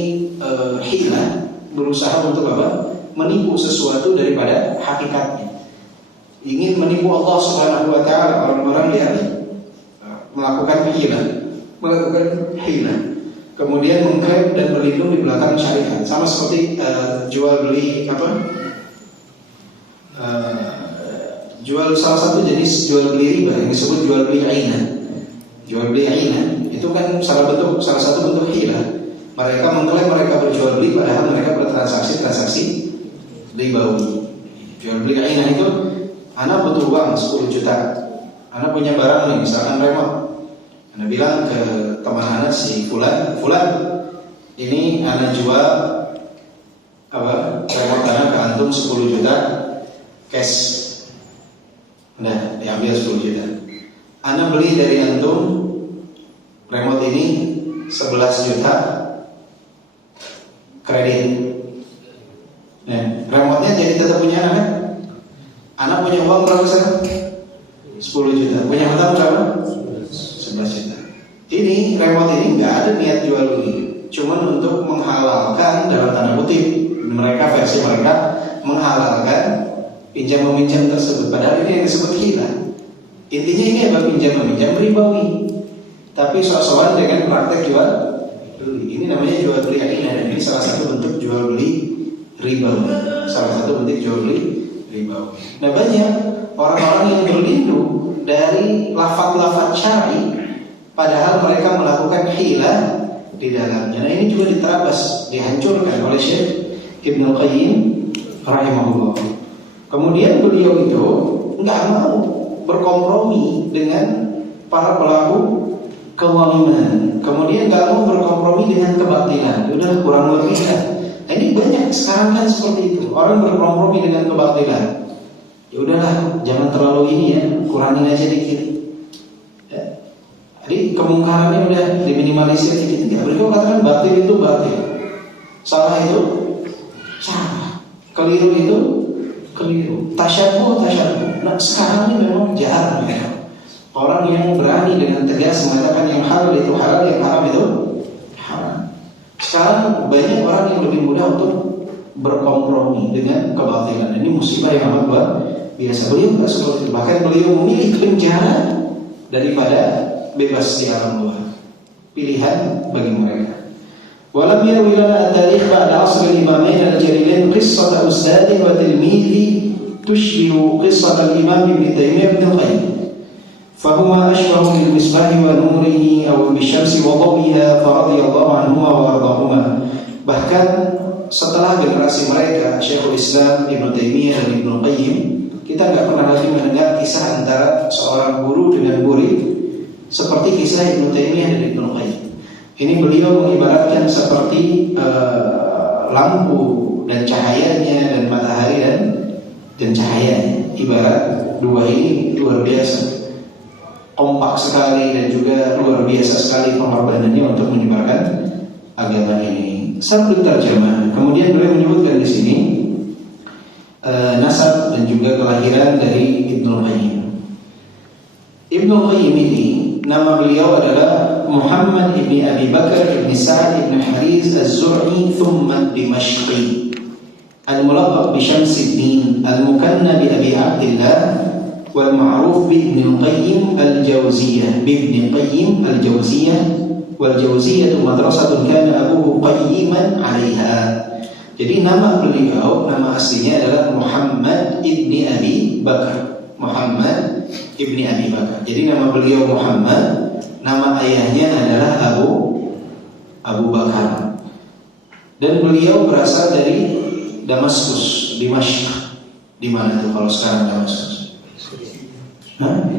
hilah, berusaha untuk apa? Menipu sesuatu daripada hakikatnya. Ingin menipu Allah Subhanahu wa taala, orang-orang yang melakukan hilah, kemudian mengklaim dan berlindung di belakang syariat. Sama seperti jual beli jual salah satu jenis jual beli riba yang disebut jual beli ainah. Jual beli ainah itu kan salah satu bentuk hilah. Mereka mengklaim mereka berjual beli padahal mereka bertransaksi ribawi. Jual beli ainah itu, Ana butuh uang 10 juta. Ana punya barang nih, misalkan remote. Ana bilang ke teman Ana si Fulan, ini Ana jual remote Ana ke antum 10 juta cash. Nah, diambil 10 juta. Ana beli dari antum remote ini 11 juta kredit. Nah, remote-nya jadi tetap punya Ana kan? Anak punya uang berapa sekarang? 10 juta. Punya hutang berapa? 11 juta. Ini remote ini nggak ada niat jual beli, cuman untuk menghalalkan dalam tanda kutip, versi mereka menghalalkan pinjam meminjam tersebut. Padahal ini yang disebut hilah. Intinya ini adalah pinjam meminjam ribawi, tapi soal-soal dengan praktek jual beli. Ini namanya jual beli ainah, dan ini salah satu bentuk jual beli ribawi. Nah, banyak orang-orang yang berlindung dari lafaz-lafaz syar'i padahal mereka melakukan hilah di dalamnya. Nah, ini juga diterabas, dihancurkan oleh Syekh Ibnu Qayyim rahimahullah. Kemudian beliau itu enggak mau berkompromi dengan para pelaku kewaliman. Kemudian enggak mau berkompromi dengan kebatilan. Udah kurang lebih kan. Nah, ini banyak sekarang kan seperti itu. Orang berkompromi dengan kebatilan. Ya udahlah, jangan terlalu ini ya, kurangin aja dikit. Ya. Jadi kemungkarannya udah diminimalisir dikit. Ya, beliau katakan batil itu batil, salah itu salah, keliru itu keliru, tasyabuh. Nah, sekarang ini memang jarang ya orang yang berani dengan tegas mengatakan yang halal itu halal, yang haram itu haram. Sekarang banyak orang yang lebih mudah untuk berkompromi dengan kebatilan. Ini musibah yang amat luar biasa. Beliau tidak seperti itu. Bahkan beliau memilih penjara daripada bebas di alam luar. Pilihan bagi mereka. Walam yarwi lana at-tarikh ba'da 'asr al-imamain al-jalilain qissat ustadin wa tilmidhi tushbihu qissat al-imam Ibnu Taimiyah Ibnu Qayyim. Fahuma ashbahu bil misbahi wa nurihi aw bil syamsi wa dhawiha fa radiyallahu anhuma wa ardahuma. Bahkan setelah generasi mereka, Syekhul Islam Ibnu Taimiyah dan Ibnu Qayyim, kita nggak pernah lagi mendengar kisah antara seorang guru dengan murid seperti kisah Ibnu Taimiyah dan Ibnu Qayyim. Ini beliau mengibaratkan seperti lampu dan cahayanya, dan matahari dan cahayanya. Ibarat dua ini luar biasa kompak sekali dan juga luar biasa sekali pengorbanannya untuk menyebarkan agama ini. Sambil terjemah, kemudian beliau menyebutkan di sini nasab dan juga kelahiran dari Ibnul Qayyim. Ibnul Qayyim ini nama beliau adalah Muhammad ibni Abi Bakar ibni Sa'ad ibni Hariz az-Zur'i thumma Dimashqi al-mulaqab bi Syamsuddin al-mukanna bi Abi Abdillah wal ma'ruf bi Ibnul Qayyim al-Jauziyah bi Ibnul Qayyim al-Jauziyah wal Jauziyah madrasatun kana abuhu qayyiman 'alaiha. Jadi nama beliau, nama aslinya adalah Muhammad ibni Abi Bakar. Muhammad ibni Abi Bakar. Jadi nama beliau Muhammad, nama ayahnya adalah Abu Bakar. Dan beliau berasal dari Damaskus, Dimashq. Di mana tuh kalau sekarang Damaskus? Hah?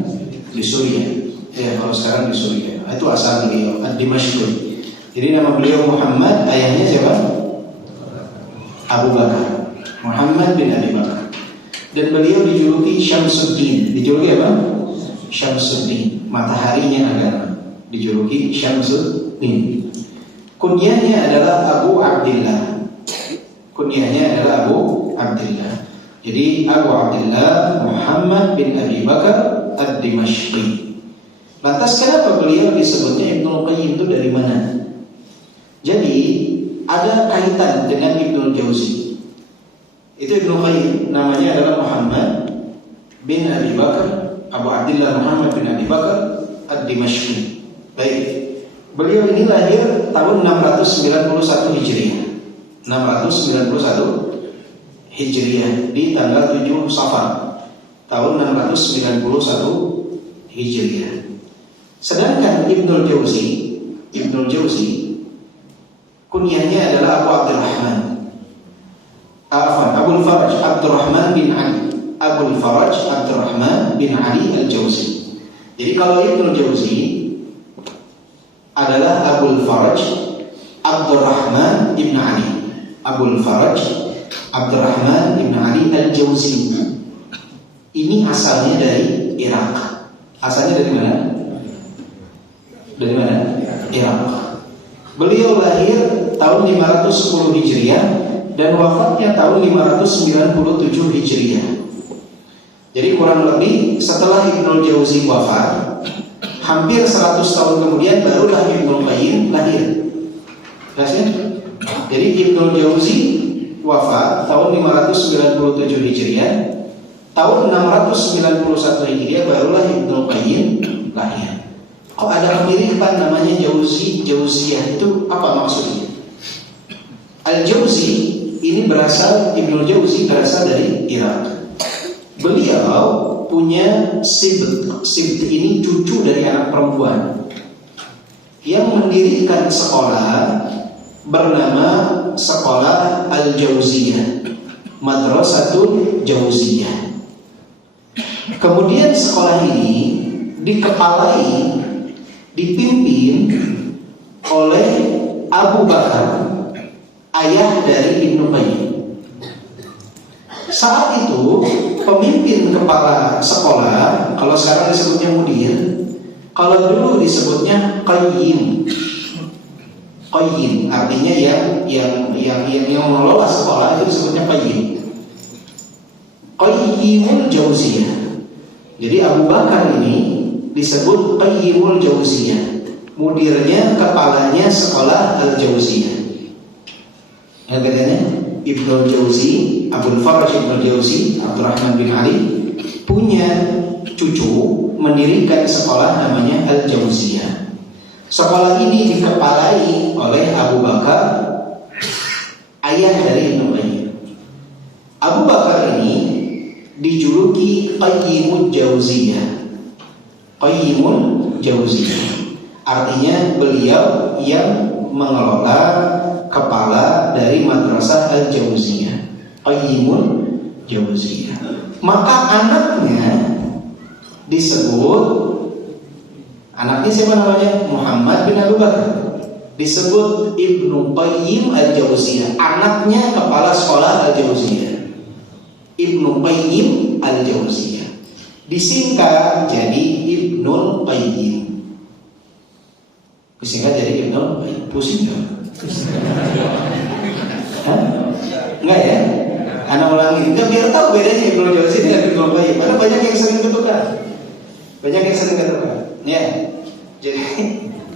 Di Suriah. Ya, kalau sekarang di Suriah. Itu asal beliau, Dimashq. Jadi nama beliau Muhammad, ayahnya siapa? Abu Bakar, Muhammad bin Abi Bakar. Dan beliau dijuluki Syamsuddin. Dijuluki apa? Syamsuddin, mataharinya agama. Dijuluki Syamsuddin. Kunyahnya adalah Abu Abdillah. Kunyahnya adalah Abu Abdillah. Jadi Abu Abdillah Muhammad bin Abi Bakar ad-Dimashqi. Lantas kenapa beliau disebutnya Ibnul Qayyim itu dari mana? Jadi ada kaitan dengan Ibnul Jauzi. Itu Ibnul Qayyim, namanya adalah Muhammad bin Abi Bakar, Abu Abdillah Muhammad bin Abi Bakar ad-Dimashqi. Baik, beliau ini lahir tahun 691 Hijriah. 691 Hijriah di tanggal 7 Safar tahun 691 Hijriah. Sedangkan Ibnul Jauzi kunyahnya adalah Abu Abdurrahman. Abul Faraj Abdurrahman bin Ali. Abul Faraj Abdurrahman bin Ali al-Jauzi. Jadi kalau Ibnul Jauzi adalah Abul Faraj Abdurrahman bin Ali. Abul Faraj Abdurrahman bin Ali al-Jauzi. Ini asalnya dari Irak. Asalnya dari mana? Dari mana? Irak. Beliau lahir tahun 510 Hijriah dan wafatnya tahun 597 Hijriah. Jadi kurang lebih setelah Ibnul Jauzi wafat, hampir 100 tahun kemudian barulah Ibnul Qayyim lahir. Jadi Ibnul Jauzi wafat tahun 597 Hijriah, tahun 691 Hijriah barulah Ibnul Qayyim lahir. Oh, ada kemiripan namanya Jauziyah, itu apa maksudnya? Al-Jauzi ini berasal, Ibnul Jauzi berasal dari Irak. Beliau punya sibt ini cucu dari anak perempuan yang mendirikan sekolah bernama Sekolah Al-Jauziyah, Madrasatul Jauziyah. Kemudian sekolah ini dipimpin oleh Abu Bakar, ayah dari Ibnu Qayyim. Saat itu pemimpin kepala sekolah, kalau sekarang disebutnya mudir, kalau dulu disebutnya Qayyim. Qayyim artinya yang mengelola sekolah itu disebutnya Qayyim. Qayyimul Jauziyah. Jadi Abu Bakar ini disebut Qayyimul Jauziyah. Mudirnya, kepalanya sekolah Al-Jauziyah. Yang katanya Ibnul Jauzi, Abul Faraj Ibnul Jauzi, Abdurrahman bin Ali punya cucu mendirikan sekolah namanya Al-Jauziyah. Sekolah ini dikepalai oleh Abu Bakar, ayah dari Ibnu Qayyim. Abu Bakar ini dijuluki Qayyimul Jauziyah. Qayyimul Jauziyah artinya beliau yang mengelola, kepala dari Madrasah Al-Jauziyah, Qayyimul Jauziyah. Maka anaknya disebut, anaknya siapa namanya? Muhammad bin Abu Bakar, disebut Ibnu Qayyim Al-Jauziyah, anaknya kepala sekolah Al-Jauziyah, Ibnu Qayyim Al-Jauziyah. Disingkat jadi Ibnul Qayyim. Disingkat jadi Ibnul Qayyim. Pusing dong? Enggak ya? Anak ulangi, enggak, biar tahu bedanya Ibnul Jauzi dengan Ibnul Qayyim. Karena banyak yang sering ketukar. Ya. Jadi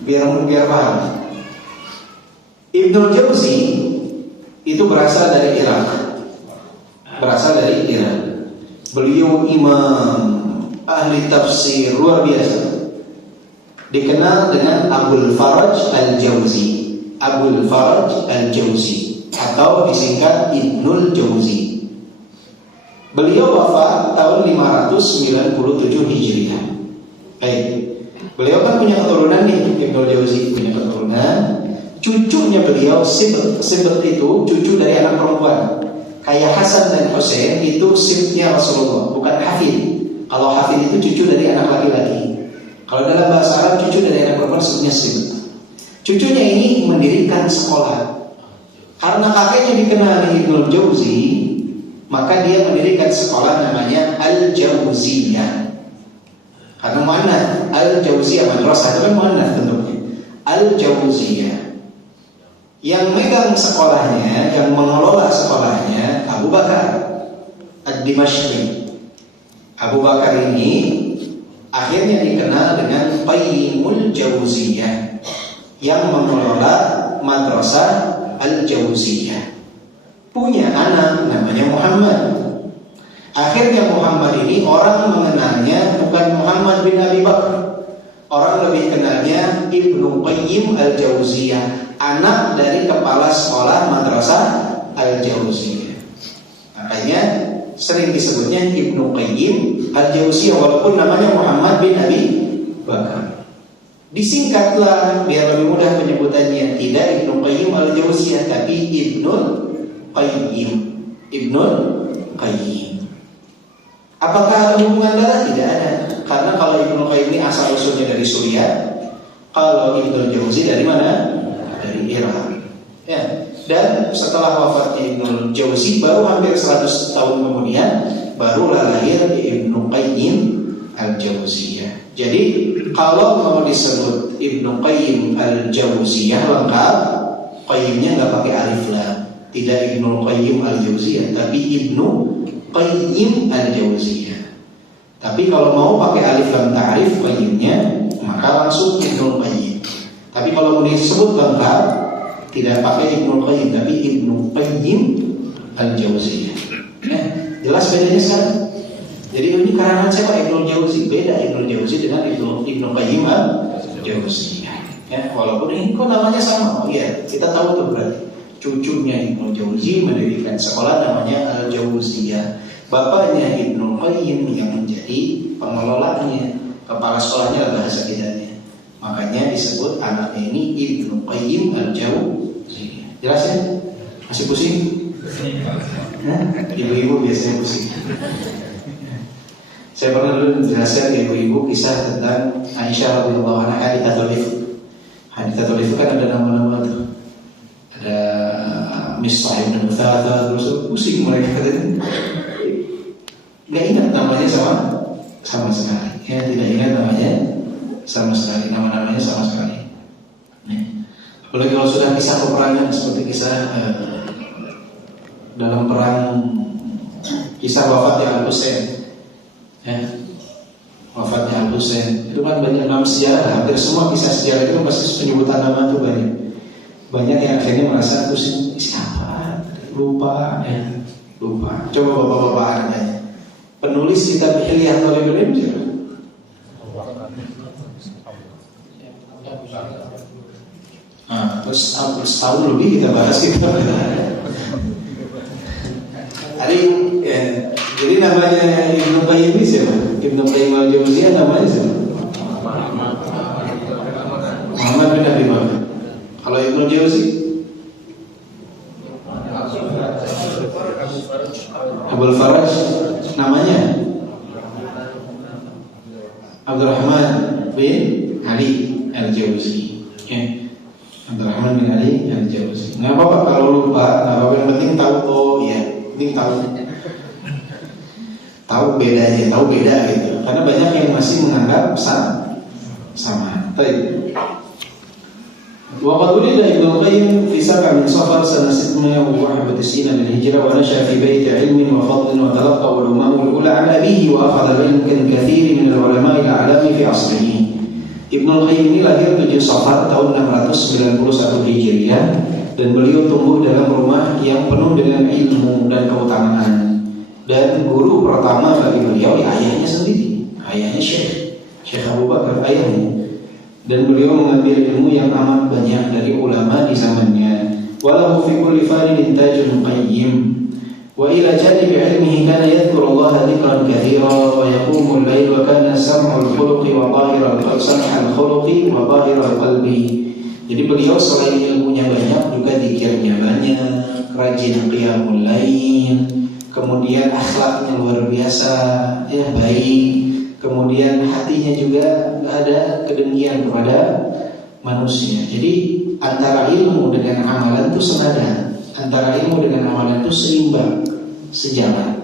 biar paham. Ibnul Jauzi itu berasal dari Irak. Beliau imam ahli tafsir luar biasa. Dikenal dengan Abul Faraj Al-Jauzi. Atau disingkat Ibnul Jauzi. Beliau wafat tahun 597 Hijriah. Baik. Beliau kan punya keturunan nih, Ibnul Jauzi punya keturunan. Cucunya beliau Sibt itu cucu dari anak perempuan. Kayak Hasan dan Husain itu sibtnya Rasulullah, bukan hafid. Kalau hafid itu cucu dari anak laki-laki. Kalau dalam bahasa Arab cucu dari anak perempuan sebutnya sibt. Cucunya ini mendirikan sekolah. Karena kakeknya dikenal Ibnul Jauzi, maka dia mendirikan sekolah namanya Al-Jauziyah. Karena mana Al-Jauziyah madrasah itu kan mana tentunya Al-Jauziyah. Yang megang sekolahnya, yang mengelola sekolahnya Abu Bakar Ad-Dimashqi. Abu Bakar ini akhirnya dikenal dengan Qayyimul Jauziyah, yang mengelola madrasah Al-Jauziyah. Punya anak namanya Muhammad. Akhirnya Muhammad ini orang mengenalnya bukan Muhammad bin Abi Bakar. Orang lebih kenalnya Ibnu Qayyim Al-Jauziyah, anak dari kepala sekolah madrasah Al-Jauziyah. Makanya sering disebutnya Ibnu Qayyim Al-Jauziyah walaupun namanya Muhammad bin Abi Bakar. Disingkatlah biar lebih mudah penyebutannya, tidak Ibnu Qayyim Al-Jauziyah tapi Ibnul Qayyim. Apakah ada hubungan darah? Tidak ada. Karena kalau Ibnu Qayyim ini asal usulnya dari Suriah, kalau Ibnul Jauzi dari mana? Dari Irak. Ya. Dan setelah wafatnya Ibnul Jauzi baru hampir 100 tahun kemudian barulah lahir Ibnu Qayyim Al-Jauziyah. Jadi kalau mau disebut Ibnu Qayyim Al-Jauziyah lengkap, Qayyimnya nggak pakai alif lam. Tidak Ibnu Qayyim Al-Jauziyah, tapi Ibnu Qayyim Al-Jauziyah. Tapi kalau mau pakai alif lam ta'rif Qayyimnya, maka langsung Ibnu Qayyim. Tapi kalau mau disebut lengkap, tidak pakai Ibnu Qayyim, tapi Ibnu Qayyim Al-Jauziyah. Jelas bedanya sekarang? Jadi ini karangan siapa? Ibnu Jauzi. Beda Ibnu Jauzi dengan Ibnu Qayyim Al-Jauziyah. Ya, walaupun ini kok namanya sama. Oh iya, kita tahu tuh berarti cucunya Ibnu Jauzi mendirikan sekolah namanya Al-Jauziyah. Bapaknya Ibnu Qayyim yang menjadi pengelolanya, kepala sekolahnya bahasa kidanya. Makanya disebut anaknya ini Ibnu Qayyim Al-Jauziyah. Jelas ya? Masih pusing? Ibu-ibu biasanya pusing. Saya pernah dulu menjelaskan ke ibu-ibu kisah tentang Aisyah radhiyallahu anha, Hadithatul Ifk. Hadithatul Ifk kan ada nama-nama tuh. Ada Mistah ibn Muthatha, terus pusing mereka katanya. Gak ingat namanya sama sekali. Ya, tidak ingat namanya sama sekali. Nama-namanya sama sekali. Apalagi kalau sudah kisah peperangan seperti kisah dalam perang, kisah wafatnya Al-Husain. Ya, wafatnya Al-Husain itu kan banyak nama sejarah. Hampir semua kisah sejarah itu pasti penyebutan nama itu banyak. Banyak yang akhirnya merasa pusing, siapa? Lupa. Coba bapak-bapak tanya. Penulis kitab Hilyah Thalibul Ilm siapa? Terus setahun lebih kita bahas kitab. Jadi namanya Ibnu Qayyim siapa? Ibnu Qayyim Al-Jauziyah namanya siapa? Muhammad bin Abi Bakar. Kalau Ibnu Jauzi Abul Faraj, namanya Abdurrahman bin Ali Al-Jauzi. Abdurrahman bin Ali Al-Jauzi. Nggak apa-apa kalau lupa, nggak apa-apa, yang penting tahu. Oh iya, penting tahu bedanya, tahu beda gitu. karena banyak yang masih menganggap sama. Baik. وقد ولد ابن القيم في 7 من صفر سنة 691 للهجرة ونشأ في بيت علم وفضل وتلقى علومه الأولى عن أبيه وأخذ العلم كثير من العلماء الأعلام في عصره. Ibnu Qayyim ini lahir 7 Safar tahun 691 Hijriah dan beliau tumbuh dalam rumah yang penuh dengan ilmu dan keutamaan. Dan guru pertama bagi beliau ayahnya sendiri, ayahnya Syekh Abu Bakar, ayahnya. Dan beliau mengambil ilmu yang amat banyak dari ulama di zamannya. Walahu fi kulli fanin tajun qayyim. Wa ila janibi ilmihi kana yadhkuru Allah dhikran katsira wa yaqumu al-lail wa kana sam'ul khuluqi wa tahirul khuluqi wa tahirul qalbi. Jadi beliau selain ilmunya banyak juga zikirnya banyak, rajin qiyamul lail, kemudian akhlaknya luar biasa, ya baik. Kemudian hatinya juga ada kedengkian kepada manusia. Jadi antara ilmu dengan amalan itu senada, antara ilmu dengan amalan itu seimbang, sejalan.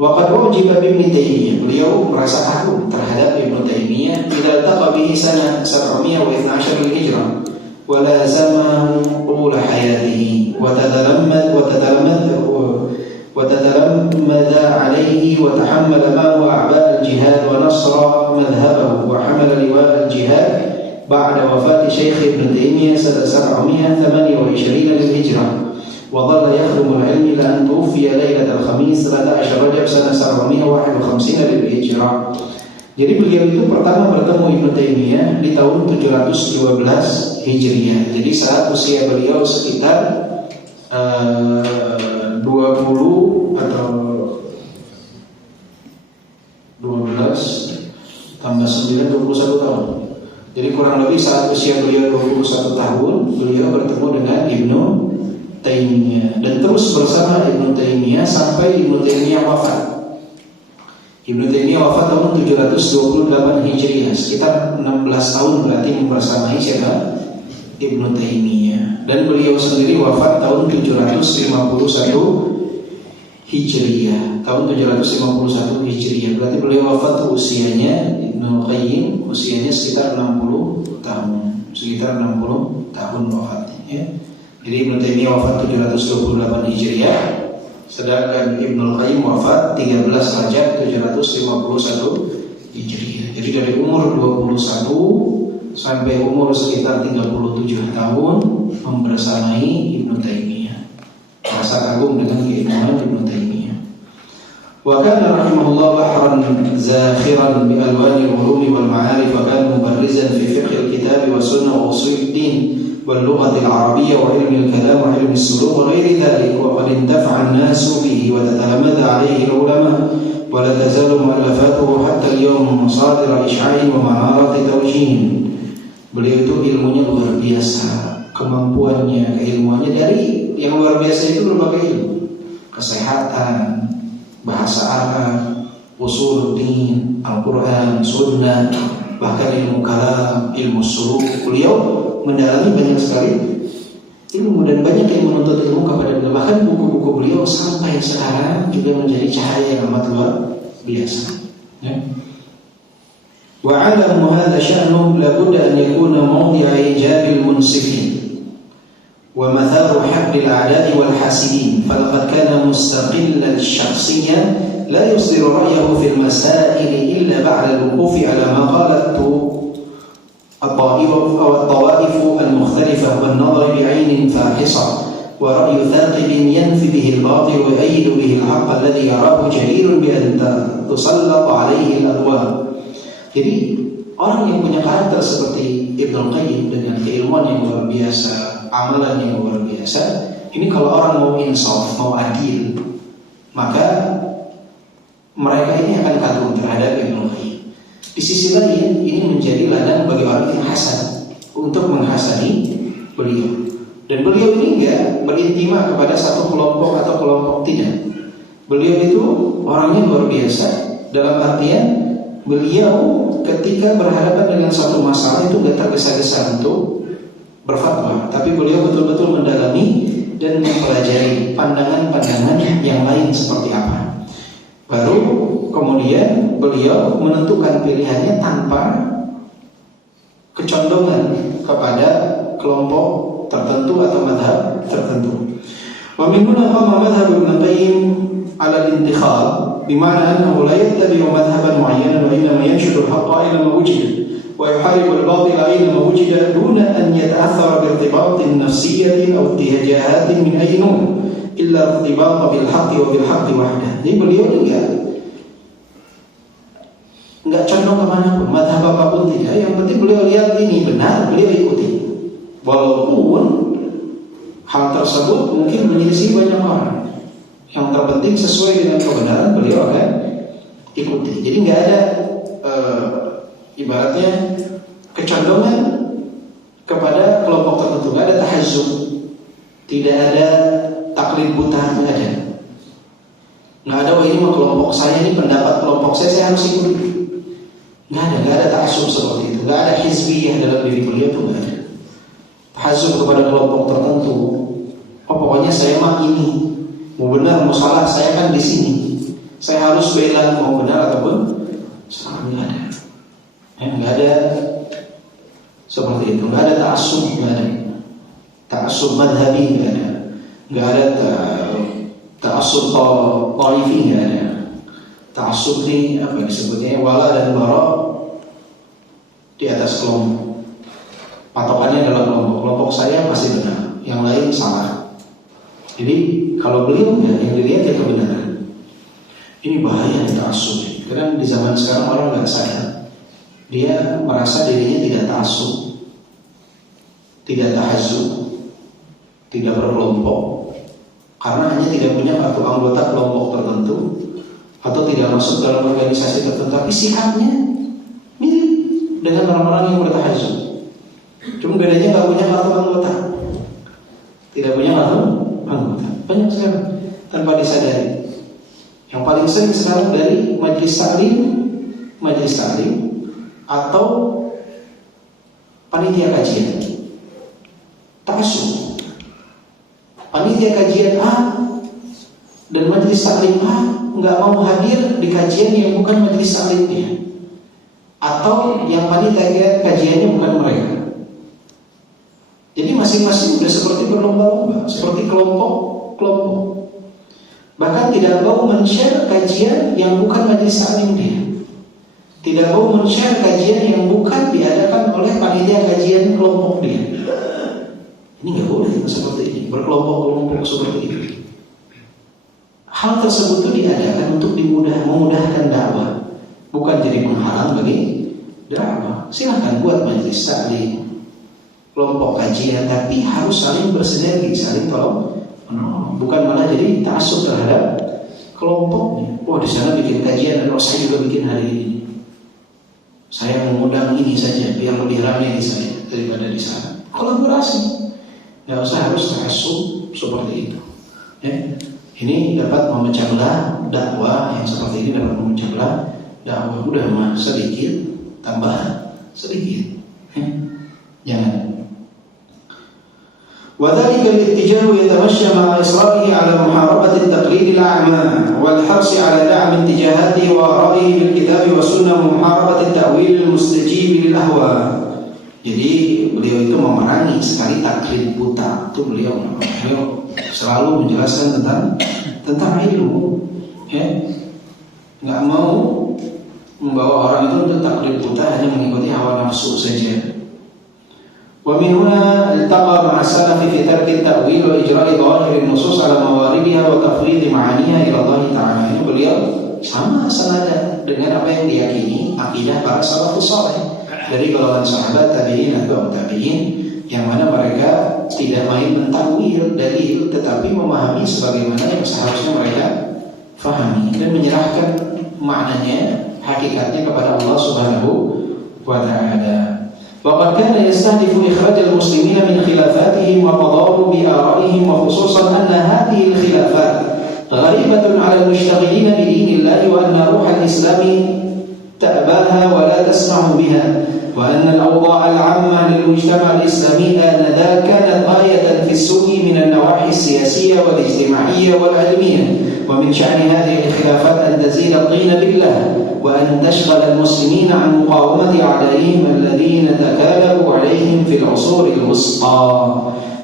Waqad ujiba bi Ibnu Taimiyah, beliau merasa kagum terhadap Ibnu Taimiyah. Idza taqa bihi sana 712 Hijrah wa lazamahu qul hayatihi wa وتتلمذ عليه وتحمل معه أعباء الجهاد ونصر مذهبه وحمل لواء الجهاد بعد وفاة شيخ ابن تيمية سنة 728 للهجرة وظل يخدم العلم إلى أن توفي ليلة الخميس 13 رجب سنة 751 للهجرة. Jadi beliau itu pertama bertemu Ibnu Taimiyah di tahun 712 Hijriah. Jadi saat usia beliau sekitar 20 atau 12 tambah 9 21 tahun. Jadi kurang lebih saat usia beliau 21 tahun beliau bertemu dengan Ibnu Taimiyah dan terus bersama Ibnu Taimiyah sampai Ibnu Taimiyah wafat. Ibnu Taimiyah wafat tahun 728 Hijriah, sekitar 16 tahun berarti membersamai siapa? Ibnu Taimiyah. Dan beliau sendiri wafat tahun 751 Hijriah. Tahun 751 Hijriah. Berarti beliau wafat usianya Ibnu Qayyim usianya sekitar 60 tahun. Sekitar 60 tahun wafatnya, ya. Jadi Ibnu Taimiyah wafat 728 Hijriah, sedangkan Ibnu Qayyim wafat 13 Rajab 751 Hijriah. Jadi dari umur 21 sampai umur sekitar 37 tahun membersamai Ibnu Taimiyah. Rasa kagum dengan keilmuan Ibnu Taimiyah. Wa kana rahimahullah bahran zakhiran bi alwani al-ulum wal ma'arif wa kana mubarrizan fi fiqh al-kitab wa sunnah wa usul ad-din wal lughah al-arabiyyah wa ilm al-kalam wa ilm as-suluk wa ghairi dhalik wa qad intafa'a an-nas bihi wa tatalamadha alayhi al-ulama wa la tazalu mu'allafatuhu hatta al-yawm masadir ish'a'i wa ma'arat tawjih. Beliau itu ilmunya luar biasa, kemampuannya, keilmuannya dari yang luar biasa itu berbagai ilmu, kesehatan, bahasa Arab, usuluddin, Al-Quran, Sunnah, bahkan ilmu kalam, ilmu suluk. Beliau mendalami banyak sekali ilmu dan banyak yang menuntut ilmu kepada beliau. Bahkan buku-buku beliau sampai sekarang juga menjadi cahaya yang amat luar biasa, ya. وعلم هذا شأنه لابد أن يكون موضع إيجاب المنصفين ومثار حقد الأعداء والحاسدين فلقد كان مستقل الشخصية لا يصدر رأيه في المسائل إلا بعد الوقوف على ما قالته الطوائف المختلفة والنظر بعين فاحصة ورأي ثاقب ينفي به الباطل ويؤيد به الحق الذي يراه جدير بأن تسلط عليه الأضواء. Jadi orang yang punya karakter seperti Ibnu Qayyim dengan keilmuan yang luar biasa, amalan yang luar biasa, ini kalau orang mau insaf, mau adil, maka mereka ini akan kagum terhadap Ibnu Qayyim. Di sisi lain, ini menjadi ladang bagi orang yang hasad untuk menghasani beliau. Dan beliau ini enggak berintima kepada satu kelompok atau kelompok, tidak. Beliau itu orangnya luar biasa dalam artian beliau ketika berhadapan dengan suatu masalah itu tidak tergesa-gesa untuk berfatwa, tapi beliau betul-betul mendalami dan mempelajari pandangan-pandangan yang lain seperti apa. Baru kemudian beliau menentukan pilihannya tanpa kecondongan kepada kelompok tertentu atau madhab tertentu. Wa min huna qama madhhab Ibnu Qayyim ala al-intikhab, bima'na annahu la yattabi'u madhhaban mu'ayyanan wa innama yanshudu al-haqqa ila ma wujida wa yuharibu al-batila ila ma wujida duna an yata'athara bi irtibatin nafsiyyatin aw ihtijajatin min ayyi nur illa irtibata bil haqqi wa bil haqqi wahdah. Jadi beliau enggak condong kemana pun, madhab apapun tidak. Yang penting beliau lihat ini benar, beliau ikuti. Walaupun hal tersebut mungkin menyelisih banyak orang, yang terpenting sesuai dengan kebenaran beliau akan ikuti. Jadi nggak ada ibaratnya kecondongan kepada kelompok tertentu, nggak ada tahazzub, tidak ada taklid buta, nggak ada. Nggak ada, wah ini mah kelompok saya, ini pendapat kelompok saya harus ikuti. Nggak ada ta'assub seperti itu. Nggak ada hizbiyah dalam diri beliau tuh, nggak ada. Ta'assub kepada kelompok tertentu. Oh pokoknya saya mah ini, mau benar mau salah saya kan di sini. Saya harus bela mau benar ataupun salah, nggak ada. Nggak ada seperti itu. Nggak ada ta'assub, nggak ada. Ta'assub madhabi nggak ada. Nggak ada ta'assub taifi, nggak ada. Ta'assub ini apa disebutnya wala dan bara di atas kelompok. Patokannya adalah kelompok saya pasti benar, yang lain salah. Jadi kalau beliau enggak, yang dilihat ya kebenaran. Ini bahaya ta'assub. Karena di zaman sekarang orang nggak sadar, dia merasa dirinya tidak ta'assub, tidak tahazzub, tidak berkelompok, karena hanya tidak punya kartu anggota kelompok tertentu atau tidak masuk dalam organisasi tertentu, tapi sikapnya mirip dengan orang-orang yang bertahazzub. Cuma bedanya nggak punya kartu anggota, tidak punya kartu anggota. Banyak sekali tanpa disadari. Yang paling sering sekarang dari majelis taklim atau panitia kajian, tahazzub. Panitia kajian A dan majelis taklim A nggak mau hadir di kajian yang bukan majelis taklimnya, atau yang panitia kajiannya bukan mereka. Jadi masing-masing sudah seperti berlomba-lomba, seperti kelompok. Bahkan tidak mau men-share kajian yang bukan majelis taklim dia, tidak mau men-share kajian yang bukan diadakan oleh panitia kajian kelompok dia. Ini nggak boleh seperti ini, berkelompok-kelompok seperti ini. Hal tersebut itu diadakan untuk memudahkan dakwah, bukan jadi penghalang bagi dakwah. Silahkan buat majelis taklim, kelompok kajian, tapi harus saling bersinergi, saling tolong menolong, bukan malah jadi ta'assub terhadap kelompoknya. Oh di sana bikin kajian, dan saya juga bikin hari ini. Saya mengundang ini saja biar lebih ramai di saya daripada di sana. Kolaborasi, nggak usah harus ta'assub seperti itu. Ini dapat memecah belah dakwah, yang seperti ini dapat memecah belah dakwah. Udah mah sedikit tambah sedikit, jangan. وذلك الاتجاه يتمشى مع إصراره على محاربة التقليد الأعمى والحرص على دعم اتجاهاته وآرائه بالكتاب والسنة ومحاربة التأويل المستجيب للأهواء. Jadi beliau itu memerangi sekali taklid buta. Itu beliau selalu menjelaskan tentang ilmu, nggak mau membawa orang itu untuk taklid buta, hanya mengikuti hawa nafsu saja. ومن هنا التقى مع السلف في ترك التأويل وإجراء ظواهر النصوص على مواردها وتفويض معانيها إلى الله تعالى. Ini beliau sama senada dengan apa yang diyakini akidah para salafus saleh dari golongan sahabat, tabi'in atau tabi'in, yang mana mereka tidak main mentakwil dalil, tetapi memahami sebagaimana yang seharusnya mereka fahami dan menyerahkan maknanya, hakikatnya kepada Allah Subhanahu wa ta'ala. وقد كان يستهدف إخراج المسلمين من خلافاتهم وتضارب بآرائهم، وخصوصا أن هذه الخلافات غريبة على المشتغلين بدين الله، وأن روح الإسلام تأباها ولا تسمع بها، وأن الأوضاع العامة للمجتمع الإسلامي آنذاك كانت غاية في السوء من النواحي السياسية والاجتماعية والعلمية، ومن شأن هذه الخلافات أن تزيد الطين بالله وأن تشغل المسلمين عن مقاومة أعدائهم الذين تكالبوا عليهم في العصور الوسطى.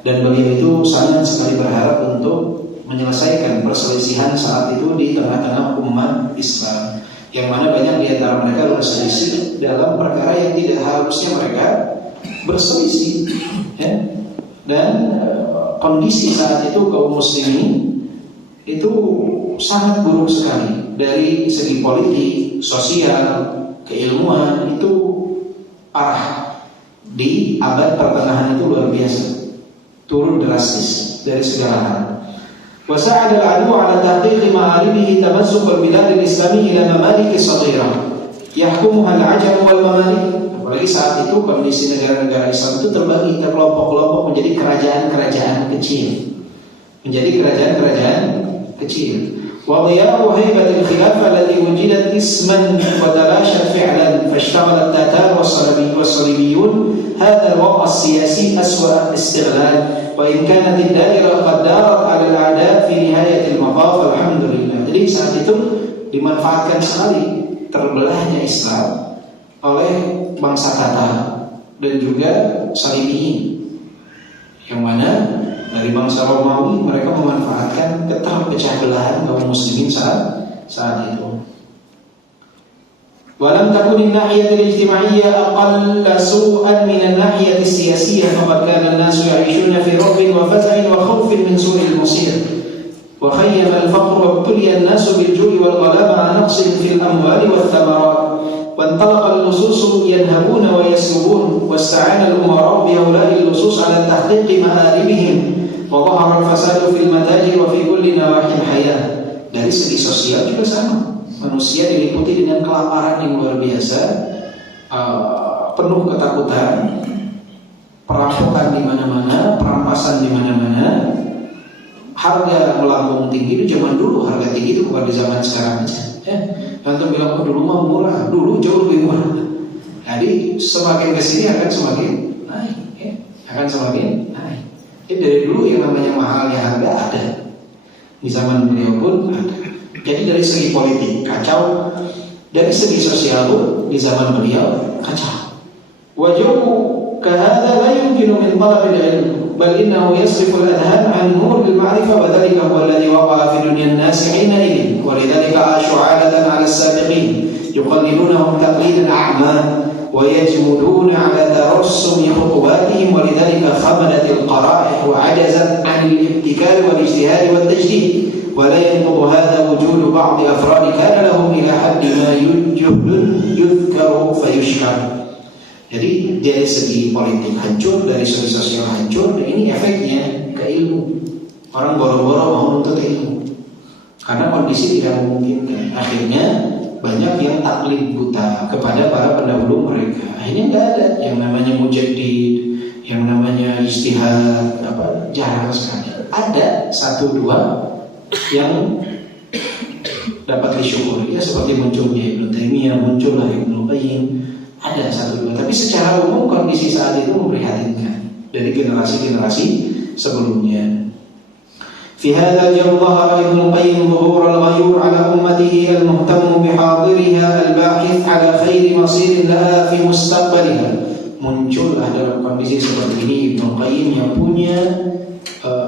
Dan beliau itu sangat sekali berharap untuk menyelesaikan perselisihan saat itu di tengah-tengah umat Islam, yang mana banyak di antara mereka berselisih dalam perkara yang tidak harusnya mereka berselisih, ya. Dan kondisi saat itu kaum muslimin itu sangat buruk sekali dari segi politik, sosial, keilmuan, itu parah. Di abad pertengahan itu luar biasa, turun drastis dari segala hal. وساعد العدو على تحقيق مآربه تمزق البلاد الإسلامية إلى ممالك صغيرة يحكمها العجم والممالك. Apalagi saat itu kondisi negara-negara Islam itu terbagi ke kelompok-kelompok menjadi kerajaan-kerajaan kecil. وضياء هيبة الخلافة التي وجدت اسما وتلاشت فعلا فاشتغل التتار والصليبيون هذا الوضع السياسي أسوأ استغلال وإن كانت الدائرة قد دارت على الأعداء في نهاية المطاف الحمد لله. Jadi saat itu dimanfaatkan sekali terbelahnya Islam oleh bangsa Tatar dan juga Salibiyin, yang mana dari bangsa Romawi mereka memanfaatkan keterpecah belahan kaum muslimin saat itu. ولم تكن الناحية الاجتماعية أقل سوءا من الناحية السياسية فقد كان الناس يعيشون في رعب وفزع وخوف من سوء المصير وخيم الفقر وابتلي الناس بالجوع والغلاء مع نقص في الأموال والثمرات وانطلق اللصوص ينهبون ويسلبون واستعان الأمراء بهؤلاء اللصوص على تحقيق مآربهم وظهر الفساد في المتاجر وفي كل نواحي الحياة. Dari segi sosial juga sama, manusia diliputi dengan kelaparan yang luar biasa, penuh ketakutan, perampokan di mana-mana, perampasan di mana-mana, harga melambung tinggi. Itu zaman dulu harga tinggi itu bukan di zaman sekarang aja. Antum bilang dulu mah murah, dulu jauh lebih murah. Jadi semakin kesini akan semakin naik, akan semakin naik. Jadi dari dulu yang namanya mahalnya harga ada, di zaman beliau pun ada. Jadi dari segi politik kacau, dari segi sosial pun di zaman beliau kacau. Wajuhu kahada la yumkinu min talab al-ilm bal innahu yasrifu al-adhan an nur al-ma'rifah wa dhalika huwa alladhi waqa'a fi dunya an-nas 'ina idin wa lidhalika ashu 'alatan 'ala as-sabiqin yuqallidunahum taqlidan a'ma wa yajmuduna 'ala tarassum khutuwatihim wa lidhalika khamadat al-qara'ih wa 'ajazat 'an al-ibtikar wal ijtihad wat tajdid wa la yanqudu hadha wujud ba'd afrad kana lahum ila hadd ma yudhkaru fayushkar. Jadi dari segi politik hancur, dari segi sosial hancur, dan ini efeknya ke ilmu. Orang boro-boro mau menuntut ilmu karena kondisi tidak memungkinkan. Akhirnya banyak yang taklid buta kepada para pendahulu mereka. Akhirnya nggak ada yang namanya mujaddid, yang namanya ijtihad, jarang sekali. Ada satu dua yang dapat disyukuri, ya seperti munculnya Ibnu Taimiyah, muncullah Ibnu Qayyim. Ada satu dua, tapi secara umum kondisi saat itu memprihatinkan dari generasi-generasi sebelumnya. Fi hadzal jaw dhahara Ibnu Qayyim dhuhur al-ghayur ala ummatihi al-muhtam bihadiriha al-ba'ith ala khairi masir laha fi mustaqbaliha. Muncullah dalam kondisi seperti ini Ibnu Qayyim yang punya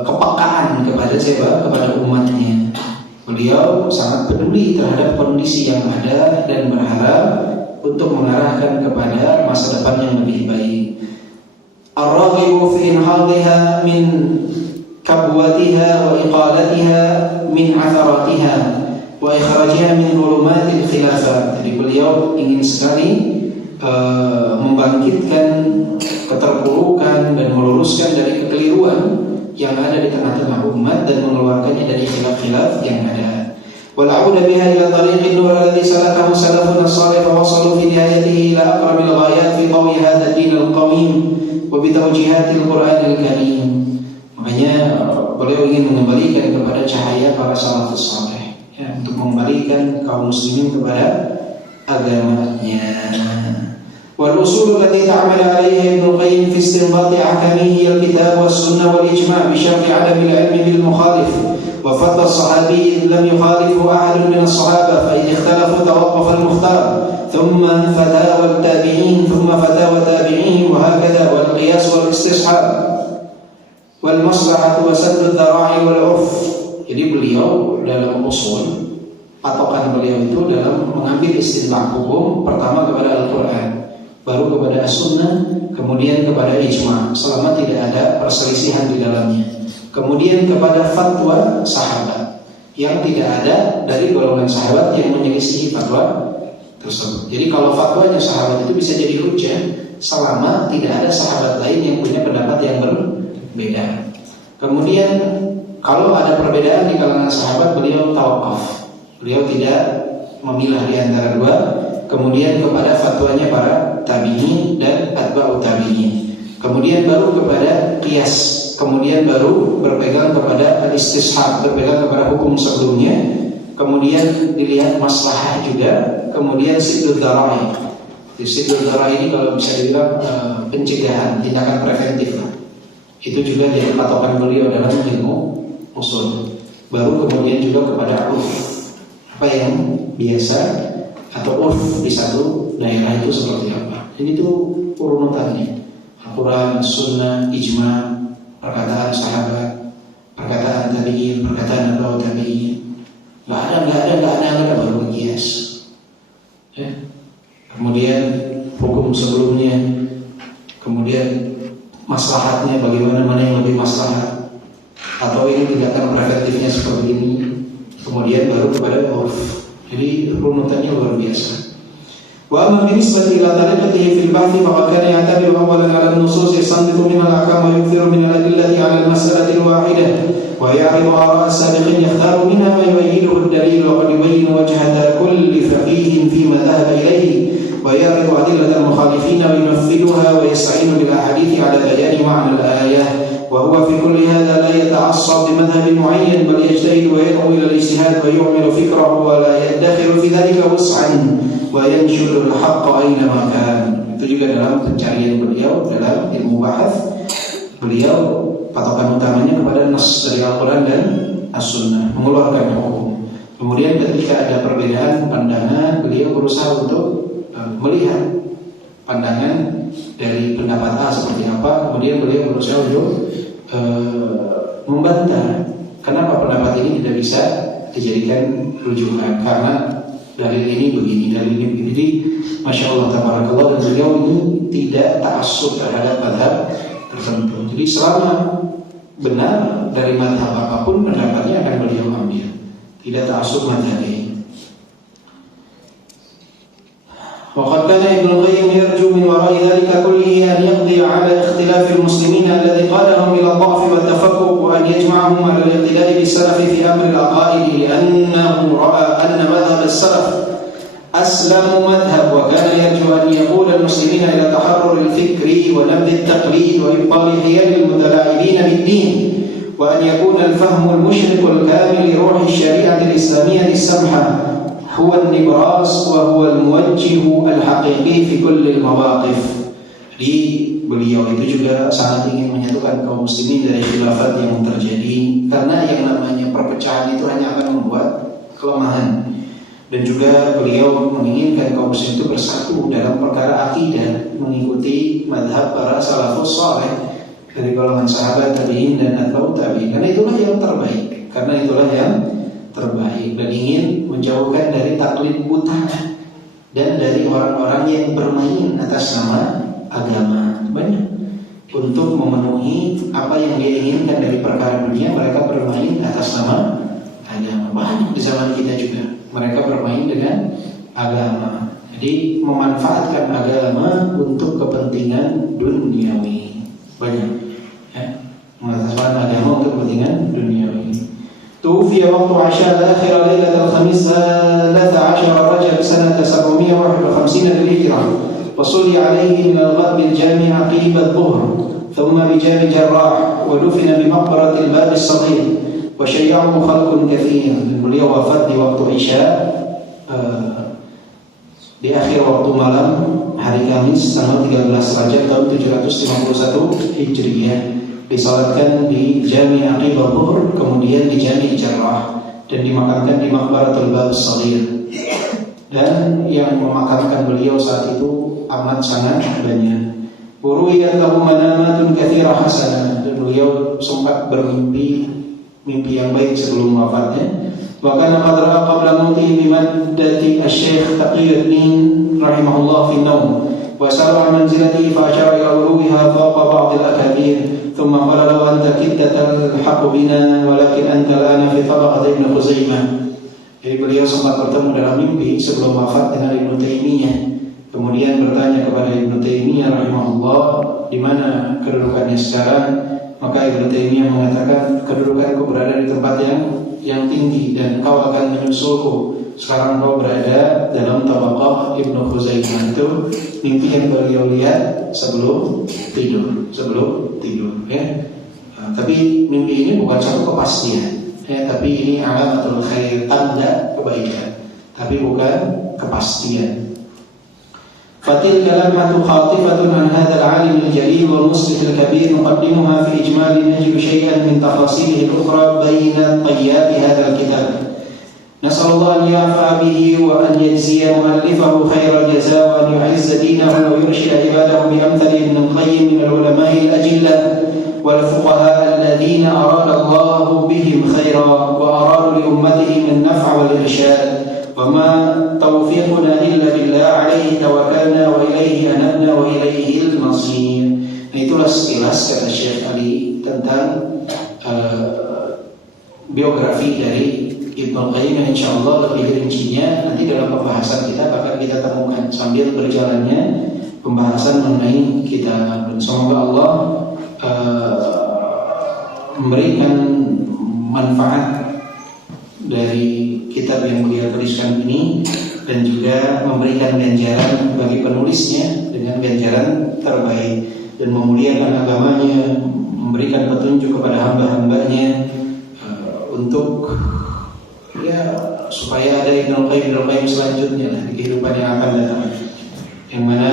kepekaan kepada siapa? Kepada umatnya. Beliau sangat peduli terhadap kondisi yang ada dan berharap untuk mengarahkan kepada masa depan yang lebih baik. Ar-raghibu fi inhadhiha min kabwatiha wa iqalatiha min atharatiha wa ikhrajiha min dhulumatil khilafah. Jadi beliau ingin sekali membangkitkan keterpurukan dan meluruskan dari kekeliruan yang ada di tengah-tengah umat dan mengeluarkannya dari khilaf-khilaf yang ada. والعود بها إلى طريق النور الذي سلكه سلفنا الصالح ووصلوا في نهايته إلى أقرب الغايات في ضوء هذا الدين القويم وبتوجيهات القرآن الكريم. Makanya beliau ingin mengembalikan kepada cahaya para salafus saleh, ya, untuk mengembalikan kaum muslimin kepada agamanya. والأصول التي تعمل عليها ابن القيم في استنباط أحكامه هي الكتاب والسنة والإجماع بشرط عدم العلم بالمخالف وفتوى الصحابي لم يخالفه أحد من الصحابة فإن اختلفوا توقف المختار ثم فتاوى التابعين ثم فتاوى تابعين وهكذا والقياس والاستصحاب والمصلحة وسد الذرائع والعرف. Jadi beliau dalam usul patokan beliau itu dalam mengambil istinbat hukum pertama kepada Al-Quran, baru kepada As-Sunnah, kemudian kepada Ijma' selama tidak ada perselisihan di dalamnya, kemudian kepada fatwa sahabat yang tidak ada dari golongan sahabat yang menyelisihi fatwa tersebut. Jadi kalau fatwanya sahabat itu bisa jadi hujjah selama tidak ada sahabat lain yang punya pendapat yang berbeda. Kemudian kalau ada perbedaan di kalangan sahabat, beliau tawakuf, beliau tidak memilah di antara dua, kemudian kepada fatwanya para tabi'in dan atba'ut tabi'in, kemudian baru kepada qiyas, kemudian baru berpegang kepada al-istishab, berpegang kepada hukum sebelumnya, kemudian dilihat maslahah juga, kemudian siddud dhara'i. Siddud dhara'i ini kalau bisa dibilang pencegahan, tindakan preventif lah. Itu juga jadi patokan beliau dalam ilmu usul. Baru kemudian juga kepada urf, apa yang biasa atau urf di satu daerah itu seperti apa. Ini tuh urutannya: Al-Quran, Sunnah, Ijma', perkataan sahabat, perkataan tabi'in, perkataan atba'ut tabi'in. Nggak ada baru berkias. Ya. Kemudian hukum sebelumnya, kemudian maslahatnya bagaimana, mana yang lebih maslahat, atau ini tindakan preventifnya seperti ini, kemudian baru kepada urf. Jadi runutannya luar biasa. Wa amma binisbati ila tariqatihi fil bahth faqad kana ya'tabiru awwalan 'ala an-nusus yastanbitu minha al-ahkam wa yukthiru min al-adillati 'ala al-mas'alati al-wahidah wa ya'ridu ara'a as-sabiqin yakhtaru minha ma yu'ayyiduhu ad-dalil wa qad yubayyinu wajhata kulli faqihin fi ma dhahaba ilayhi wa ya'ridu adillata al-mukhalifin wa yunaffiduha wa yasta'inu bil ahadith 'ala bayani ma'na al-ayah wa huwa fi kulli hadha la yata'assab bi madhhabin mu'ayyan bal yajtahidu wa yad'u ila al-ijtihad wa yu'milu fikrahu wa la yadakhiru fi dhalika wus'an wa yanshurul haqqa aina ma kan. Itu juga dalam pencarian beliau dalam ilmu bahats, beliau patokan utamanya kepada nas dari Al-Quran dan As-Sunnah, mengeluarkan hukum. Kemudian ketika ada perbedaan pandangan, beliau berusaha untuk melihat pandangan dari pendapat A seperti apa, kemudian beliau berusaha untuk membantah kenapa pendapat ini tidak bisa dijadikan rujukan karena dalil ini begini, dalil ini begini. Jadi Masya Allah, tabarakallah, dan beliau ini tidak ta'assub terhadap madhab tertentu. Jadi selama benar dari madhab apapun, pendapatnya akan beliau ambil, tidak ta'assub madhab ini. وقد كان ابن القيم يرجو من وراء ذلك كله أن يقضي على اختلاف المسلمين الذي قادهم إلى الضعف والتفكك وأن يجمعهم على الاقتداء بالسلف في أمر العقائد لأنه رأى أن مذهب السلف أسلم مذهب وكان يرجو أن يقود المسلمين إلى تحرر الفكر ونبذ التقليد وإبطال حيل المتلاعبين بالدين وأن يكون الفهم المشرق الكامل لروح الشريعة الإسلامية السمحة هو النبراس وهو الموجه الحقيقي في كل المواقف. Jadi beliau itu juga sangat ingin menyatukan kaum muslimin dari khilafat yang terjadi, karena yang namanya perpecahan itu hanya akan membuat kelemahan. Dan juga beliau menginginkan kaum muslim itu bersatu dalam perkara akidah, mengikuti madhab para salafus saleh dari golongan sahabat, tabi'in dan atba'ut tabi'in, karena itulah yang terbaik, dan ingin menjauhkan dari taklid buta dan dari orang-orang yang bermain atas nama agama. Banyak untuk memenuhi apa yang dia inginkan dari perkara dunia, mereka bermain atas nama agama. Banyak di zaman kita juga mereka bermain dengan agama. Jadi memanfaatkan agama untuk kepentingan duniawi. Banyak ya, memanfaatkan agama untuk kepentingan duniawi. توفي وقت عشاء آخر ليلة الخميس 13 رجب سنة 751 للهجرة وصلي عليه من الغد بالجامع قيب الظهر ثم بجاب جراح ودفن بمقبرة الباب الصغير وشيعه خلق كثير. Beliau wafat di waktu Isya di akhir waktu malam hari Kamis tanggal 13 Rajab tahun 751 Hijriah, disalatkan di Jami' Aqib Al-Zuhur, kemudian di Jami' Jarrah, dan dimakamkan di Maqbaratul Bab Shaghir. Dan yang memakamkan beliau saat itu amat sangat banyak. Buruiyat lahu manamatun katsirah hasanah, dan beliau sempat bermimpi yang baik sebelum wafatnya. Wa kana qad ra'a qabla mauti bi maddati asy-syekh Taqiyuddin rahimahullah fi an-nawm wa sar'a manzilatihi fa ashara ila uruha fawqa ba'd al-akabir thumma qala lahu anta kidta talhaqu bina walakin anta al-ana fi tabaqati Ibn Khuzaimah. Jadi beliau sempat bertemu dalam mimpi sebelum wafat dengan Ibnu Taimiyah. Kemudian bertanya kepada Ibnu Taimiyah rahimahullah, di mana kedudukannya sekarang? Maka Ibnu Taimiyah mengatakan, kedudukanku berada di tempat yang tinggi dan kau akan menyusulku. Sekarang kau berada dalam tabaqah Ibnu Khuzaimah. Itu mimpi yang beliau lihat sebelum tidur, ya. Tapi mimpi ini bukan satu kepastian. Tapi ini alamatul khair, tanda kebaikan, tapi bukan kepastian. Fatil kalamatu khatifatun an hadzal alim al-jalil wal muslih al-kabir nuqaddimuha fi ijmal najib shay'an min tafasilihi al-ukhra bayna tayyat hadzal kitab. Nas'alullah an yafa'a bihi wa an yajziya mu'allifahu khairal jazaa wa an yu'izza dinahu wa yurshida ibadahu bi amthali Ibn al-Qayyim min al-ulama'i al-ajillah والفقهاء الذين أراد الله بهم خيرا وأرادوا لأمتهم النفع والإرشاد وما توفيقنا إلا بالله عليه توكلنا وإليه أنبنا وإليه المصير. Itulah sekilas kata Syekh Ali tentang biografi dari Ibnu Qayyim, yang insyaallah lebih rincinya nanti dalam pembahasan kita akan kita temukan sambil berjalannya pembahasan mengenai kitab. Dan semoga Allah memberikan manfaat dari kitab yang beliau tuliskan ini, dan juga memberikan ganjaran bagi penulisnya dengan ganjaran terbaik, dan memuliakan agamanya, memberikan petunjuk kepada hamba-hambanya untuk supaya ada Ibnu Qayyim selanjutnya di kehidupan yang akan datang, yang mana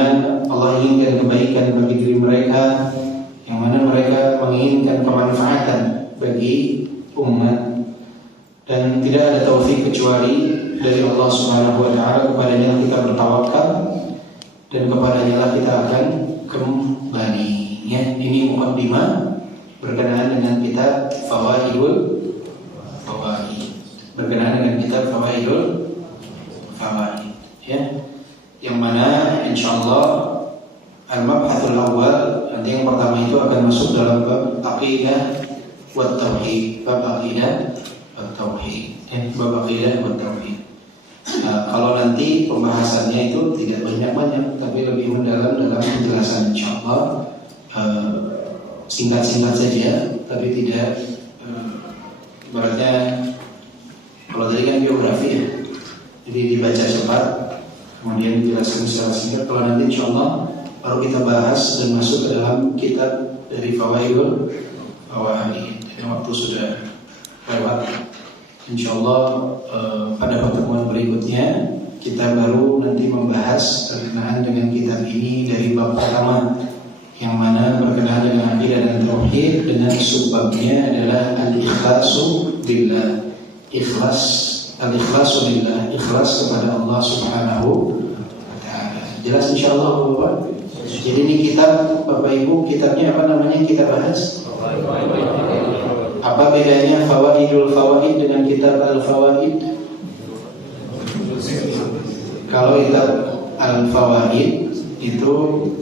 Allah inginkan kebaikan bagi diri mereka, yang mana mereka menginginkan kemanfaatan bagi umat, dan tidak ada taufik kecuali dari Allah Subhanahu wa taala. Kepadanya kita bertawakal dan kepadanya lah kita akan kembali. Ya, ini mukaddimah berkenaan dengan kitab Fawaidul Fawaid. Berkenaan dengan kitab Fawaidul Fawaid, ya. Yang mana insyaallah al-mabhatul awal, nanti yang pertama itu akan masuk dalam bab aqidah wa tauhid, bab aqidah wa tauhid, bab aqidah wa tauhid. Kalau nanti pembahasannya itu tidak banyak-banyak, tapi lebih mendalam dalam penjelasan, insyaallah singkat-singkat saja, tapi tidak ibaratnya kalau tadi kan biografi ya, jadi dibaca cepat kemudian dijelaskan secara singkat. Kalau nanti insyaallah baru kita bahas dan masuk ke dalam kitab dari Fawaidul Fawaid. Waktu sudah lewat. Insyaallah pada pertemuan berikutnya kita baru nanti membahas berkenaan dengan kitab ini dari bab pertama, yang mana berkenaan dengan akidah dan tauhid, dengan subbabnya adalah al-ikhlasu billah. Al-ikhlasu billah, ikhlas kepada Allah Subhanahu wa taala. Jelas insyaallah Bapak? Jadi ini kitab Bapak Ibu, kitabnya apa namanya kita bahas? Apa bedanya Fawaidul Fawaid dengan kitab Al-Fawaid? Kalau kitab Al-Fawaid itu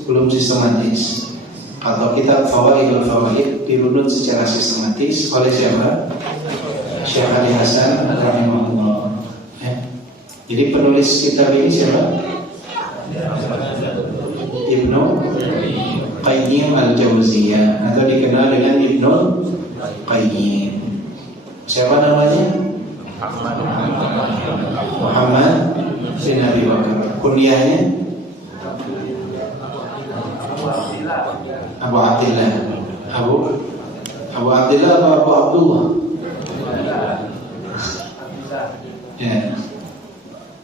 belum sistematis. Kalau kitab Fawaidul Fawaid dirunut secara sistematis oleh siapa? Syekh Ali Hasan rahimahullah. Jadi penulis kitab ini siapa? Ibnu Qayyim Al-Jauziyah, atau dikenal dengan Ibnu Qayyim. Siapa namanya? Muhammad bin Abi Bakar. Kunyahnya Abu Abdillah. Abu Abdillah atau Abu Abdullah? Ya.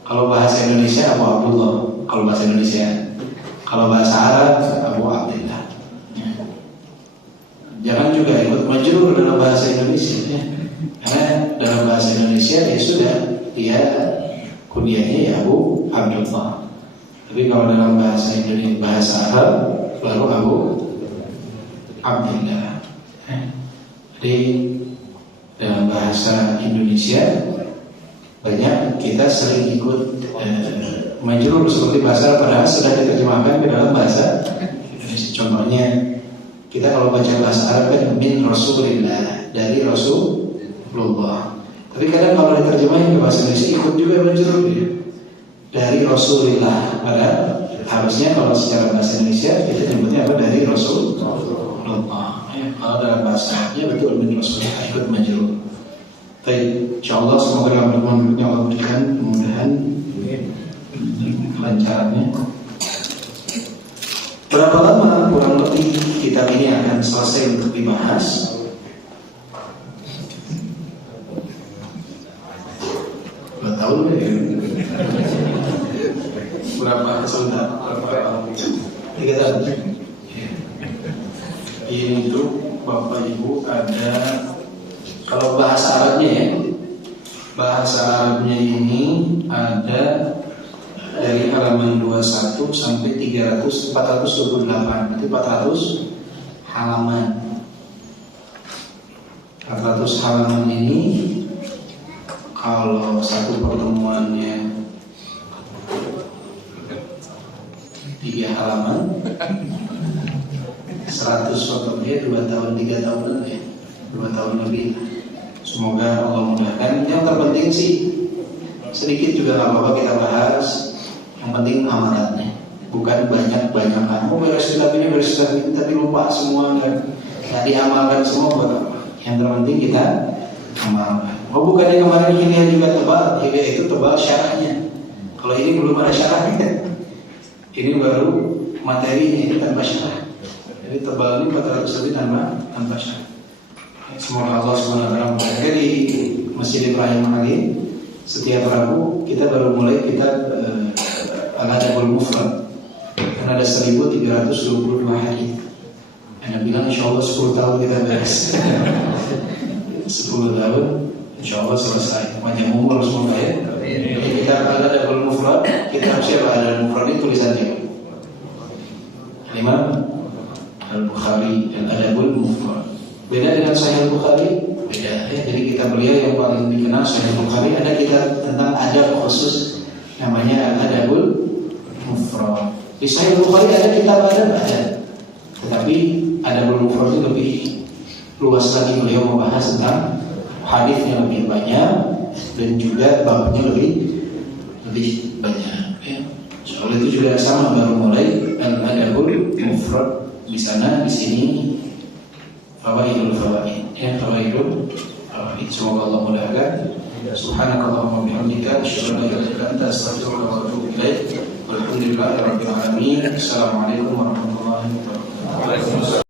Kalau bahasa Indonesia Abu Abdullah. kalau bahasa Indonesia. Kalau bahasa Arab Abu Abdillah. Jangan juga ikut majrur dalam bahasa Indonesia ya. Karena dalam bahasa Indonesia ya sudah dia kunyahnya ya Abu Abdullah. Tapi kalau dalam bahasa Indonesia, bahasa Arab baru Abu Abdillah. Jadi dalam bahasa Indonesia banyak kita sering ikut majrur seperti bahasa Arab padahal sudah diterjemahkan ke dalam bahasa Indonesia. Contohnya kita kalau baca bahasa Arab kan min Rasulillah, dari Rasulullah. Tapi kadang kalau diterjemahin ke bahasa Indonesia ikut juga majrur ya. Dari Rasulillah. Padahal harusnya kalau secara bahasa Indonesia kita nyebutnya apa? Dari Rasulullah. Kalau dalam bahasa Arabnya betul min Rasulillah ikut majrur. Baik, insyaallah semoga dalam pertemuan berikutnya Allah berikan kemudahan kelancarannya. Berapa lama kurang lebih kitab ini akan selesai untuk dibahas? Berapa tahun ya? Berapa sebentar? Berapa? 3 tahun. Ini tuh Bapak Ibu ada, kalau bahasa Arabnya ya, bahasa Arabnya ini ada dari halaman 21 sampai 428, berarti 400 halaman. 400 halaman ini kalau satu pertemuannya 3 halaman, 100 fotonya 2 tahun 3 tahunan ya, 2 tahun lebih. Semoga Allah mudahkan. Yang terpenting sih sedikit juga nggak apa-apa kita bahas. Yang penting amalannya, bukan banyak-banyakan. Beres kitab ini, tapi lupa semua kan, nggak diamalkan semua buat apa? Yang terpenting kita amalkan. Bukannya kemarin Hilyah juga tebal, Hilyah itu tebal syarahnya. Kalau ini belum ada syarahnya, ini baru materinya, ini tanpa syarah. Jadi tebal ini 400 lebih tanpa syarah. Semoga Allah SWT. Jadi Masjid Ibrahim Halim setiap Rabu kita baru mulai kitab Al-Adabul Mufrad, karena ada 1322 hadis. Anda bilang insyaallah 10 tahun kita beres. 10 tahun insyaallah selesai. Panjang umur semoga ya. Jadi kita Al-Adabul Mufrad, kitab siapa Al-Adabul Mufrad ini tulisannya Imam Al-Bukhari, Al-Adabul Mufrad. Beda dengan Sahih Al-Bukhari, beda ya. Jadi kitab beliau yang paling dikenal Sahih Al-Bukhari, ada kitab tentang adab khusus namanya Al-Adabul Mufrad. Di Sahih Al-Bukhari ada kitab adab ada, tetapi Adabul Mufrad itu lebih luas lagi. Beliau membahas tentang hadisnya lebih banyak dan juga babnya lebih banyak ya. Soal itu juga sama, baru mulai Al-Adabul Mufrad di sana, di sini Fawaidul Fawaid ya, Fawaidul Fawaid. Semoga Allah mudahkan. Subhanakallahumma bihamdika asyhadu an la ilaha illa anta astaghfiruka wa atubu ilaik. Walhamdulillahirabbil alamin. Assalamualaikum warahmatullahi wabarakatuh.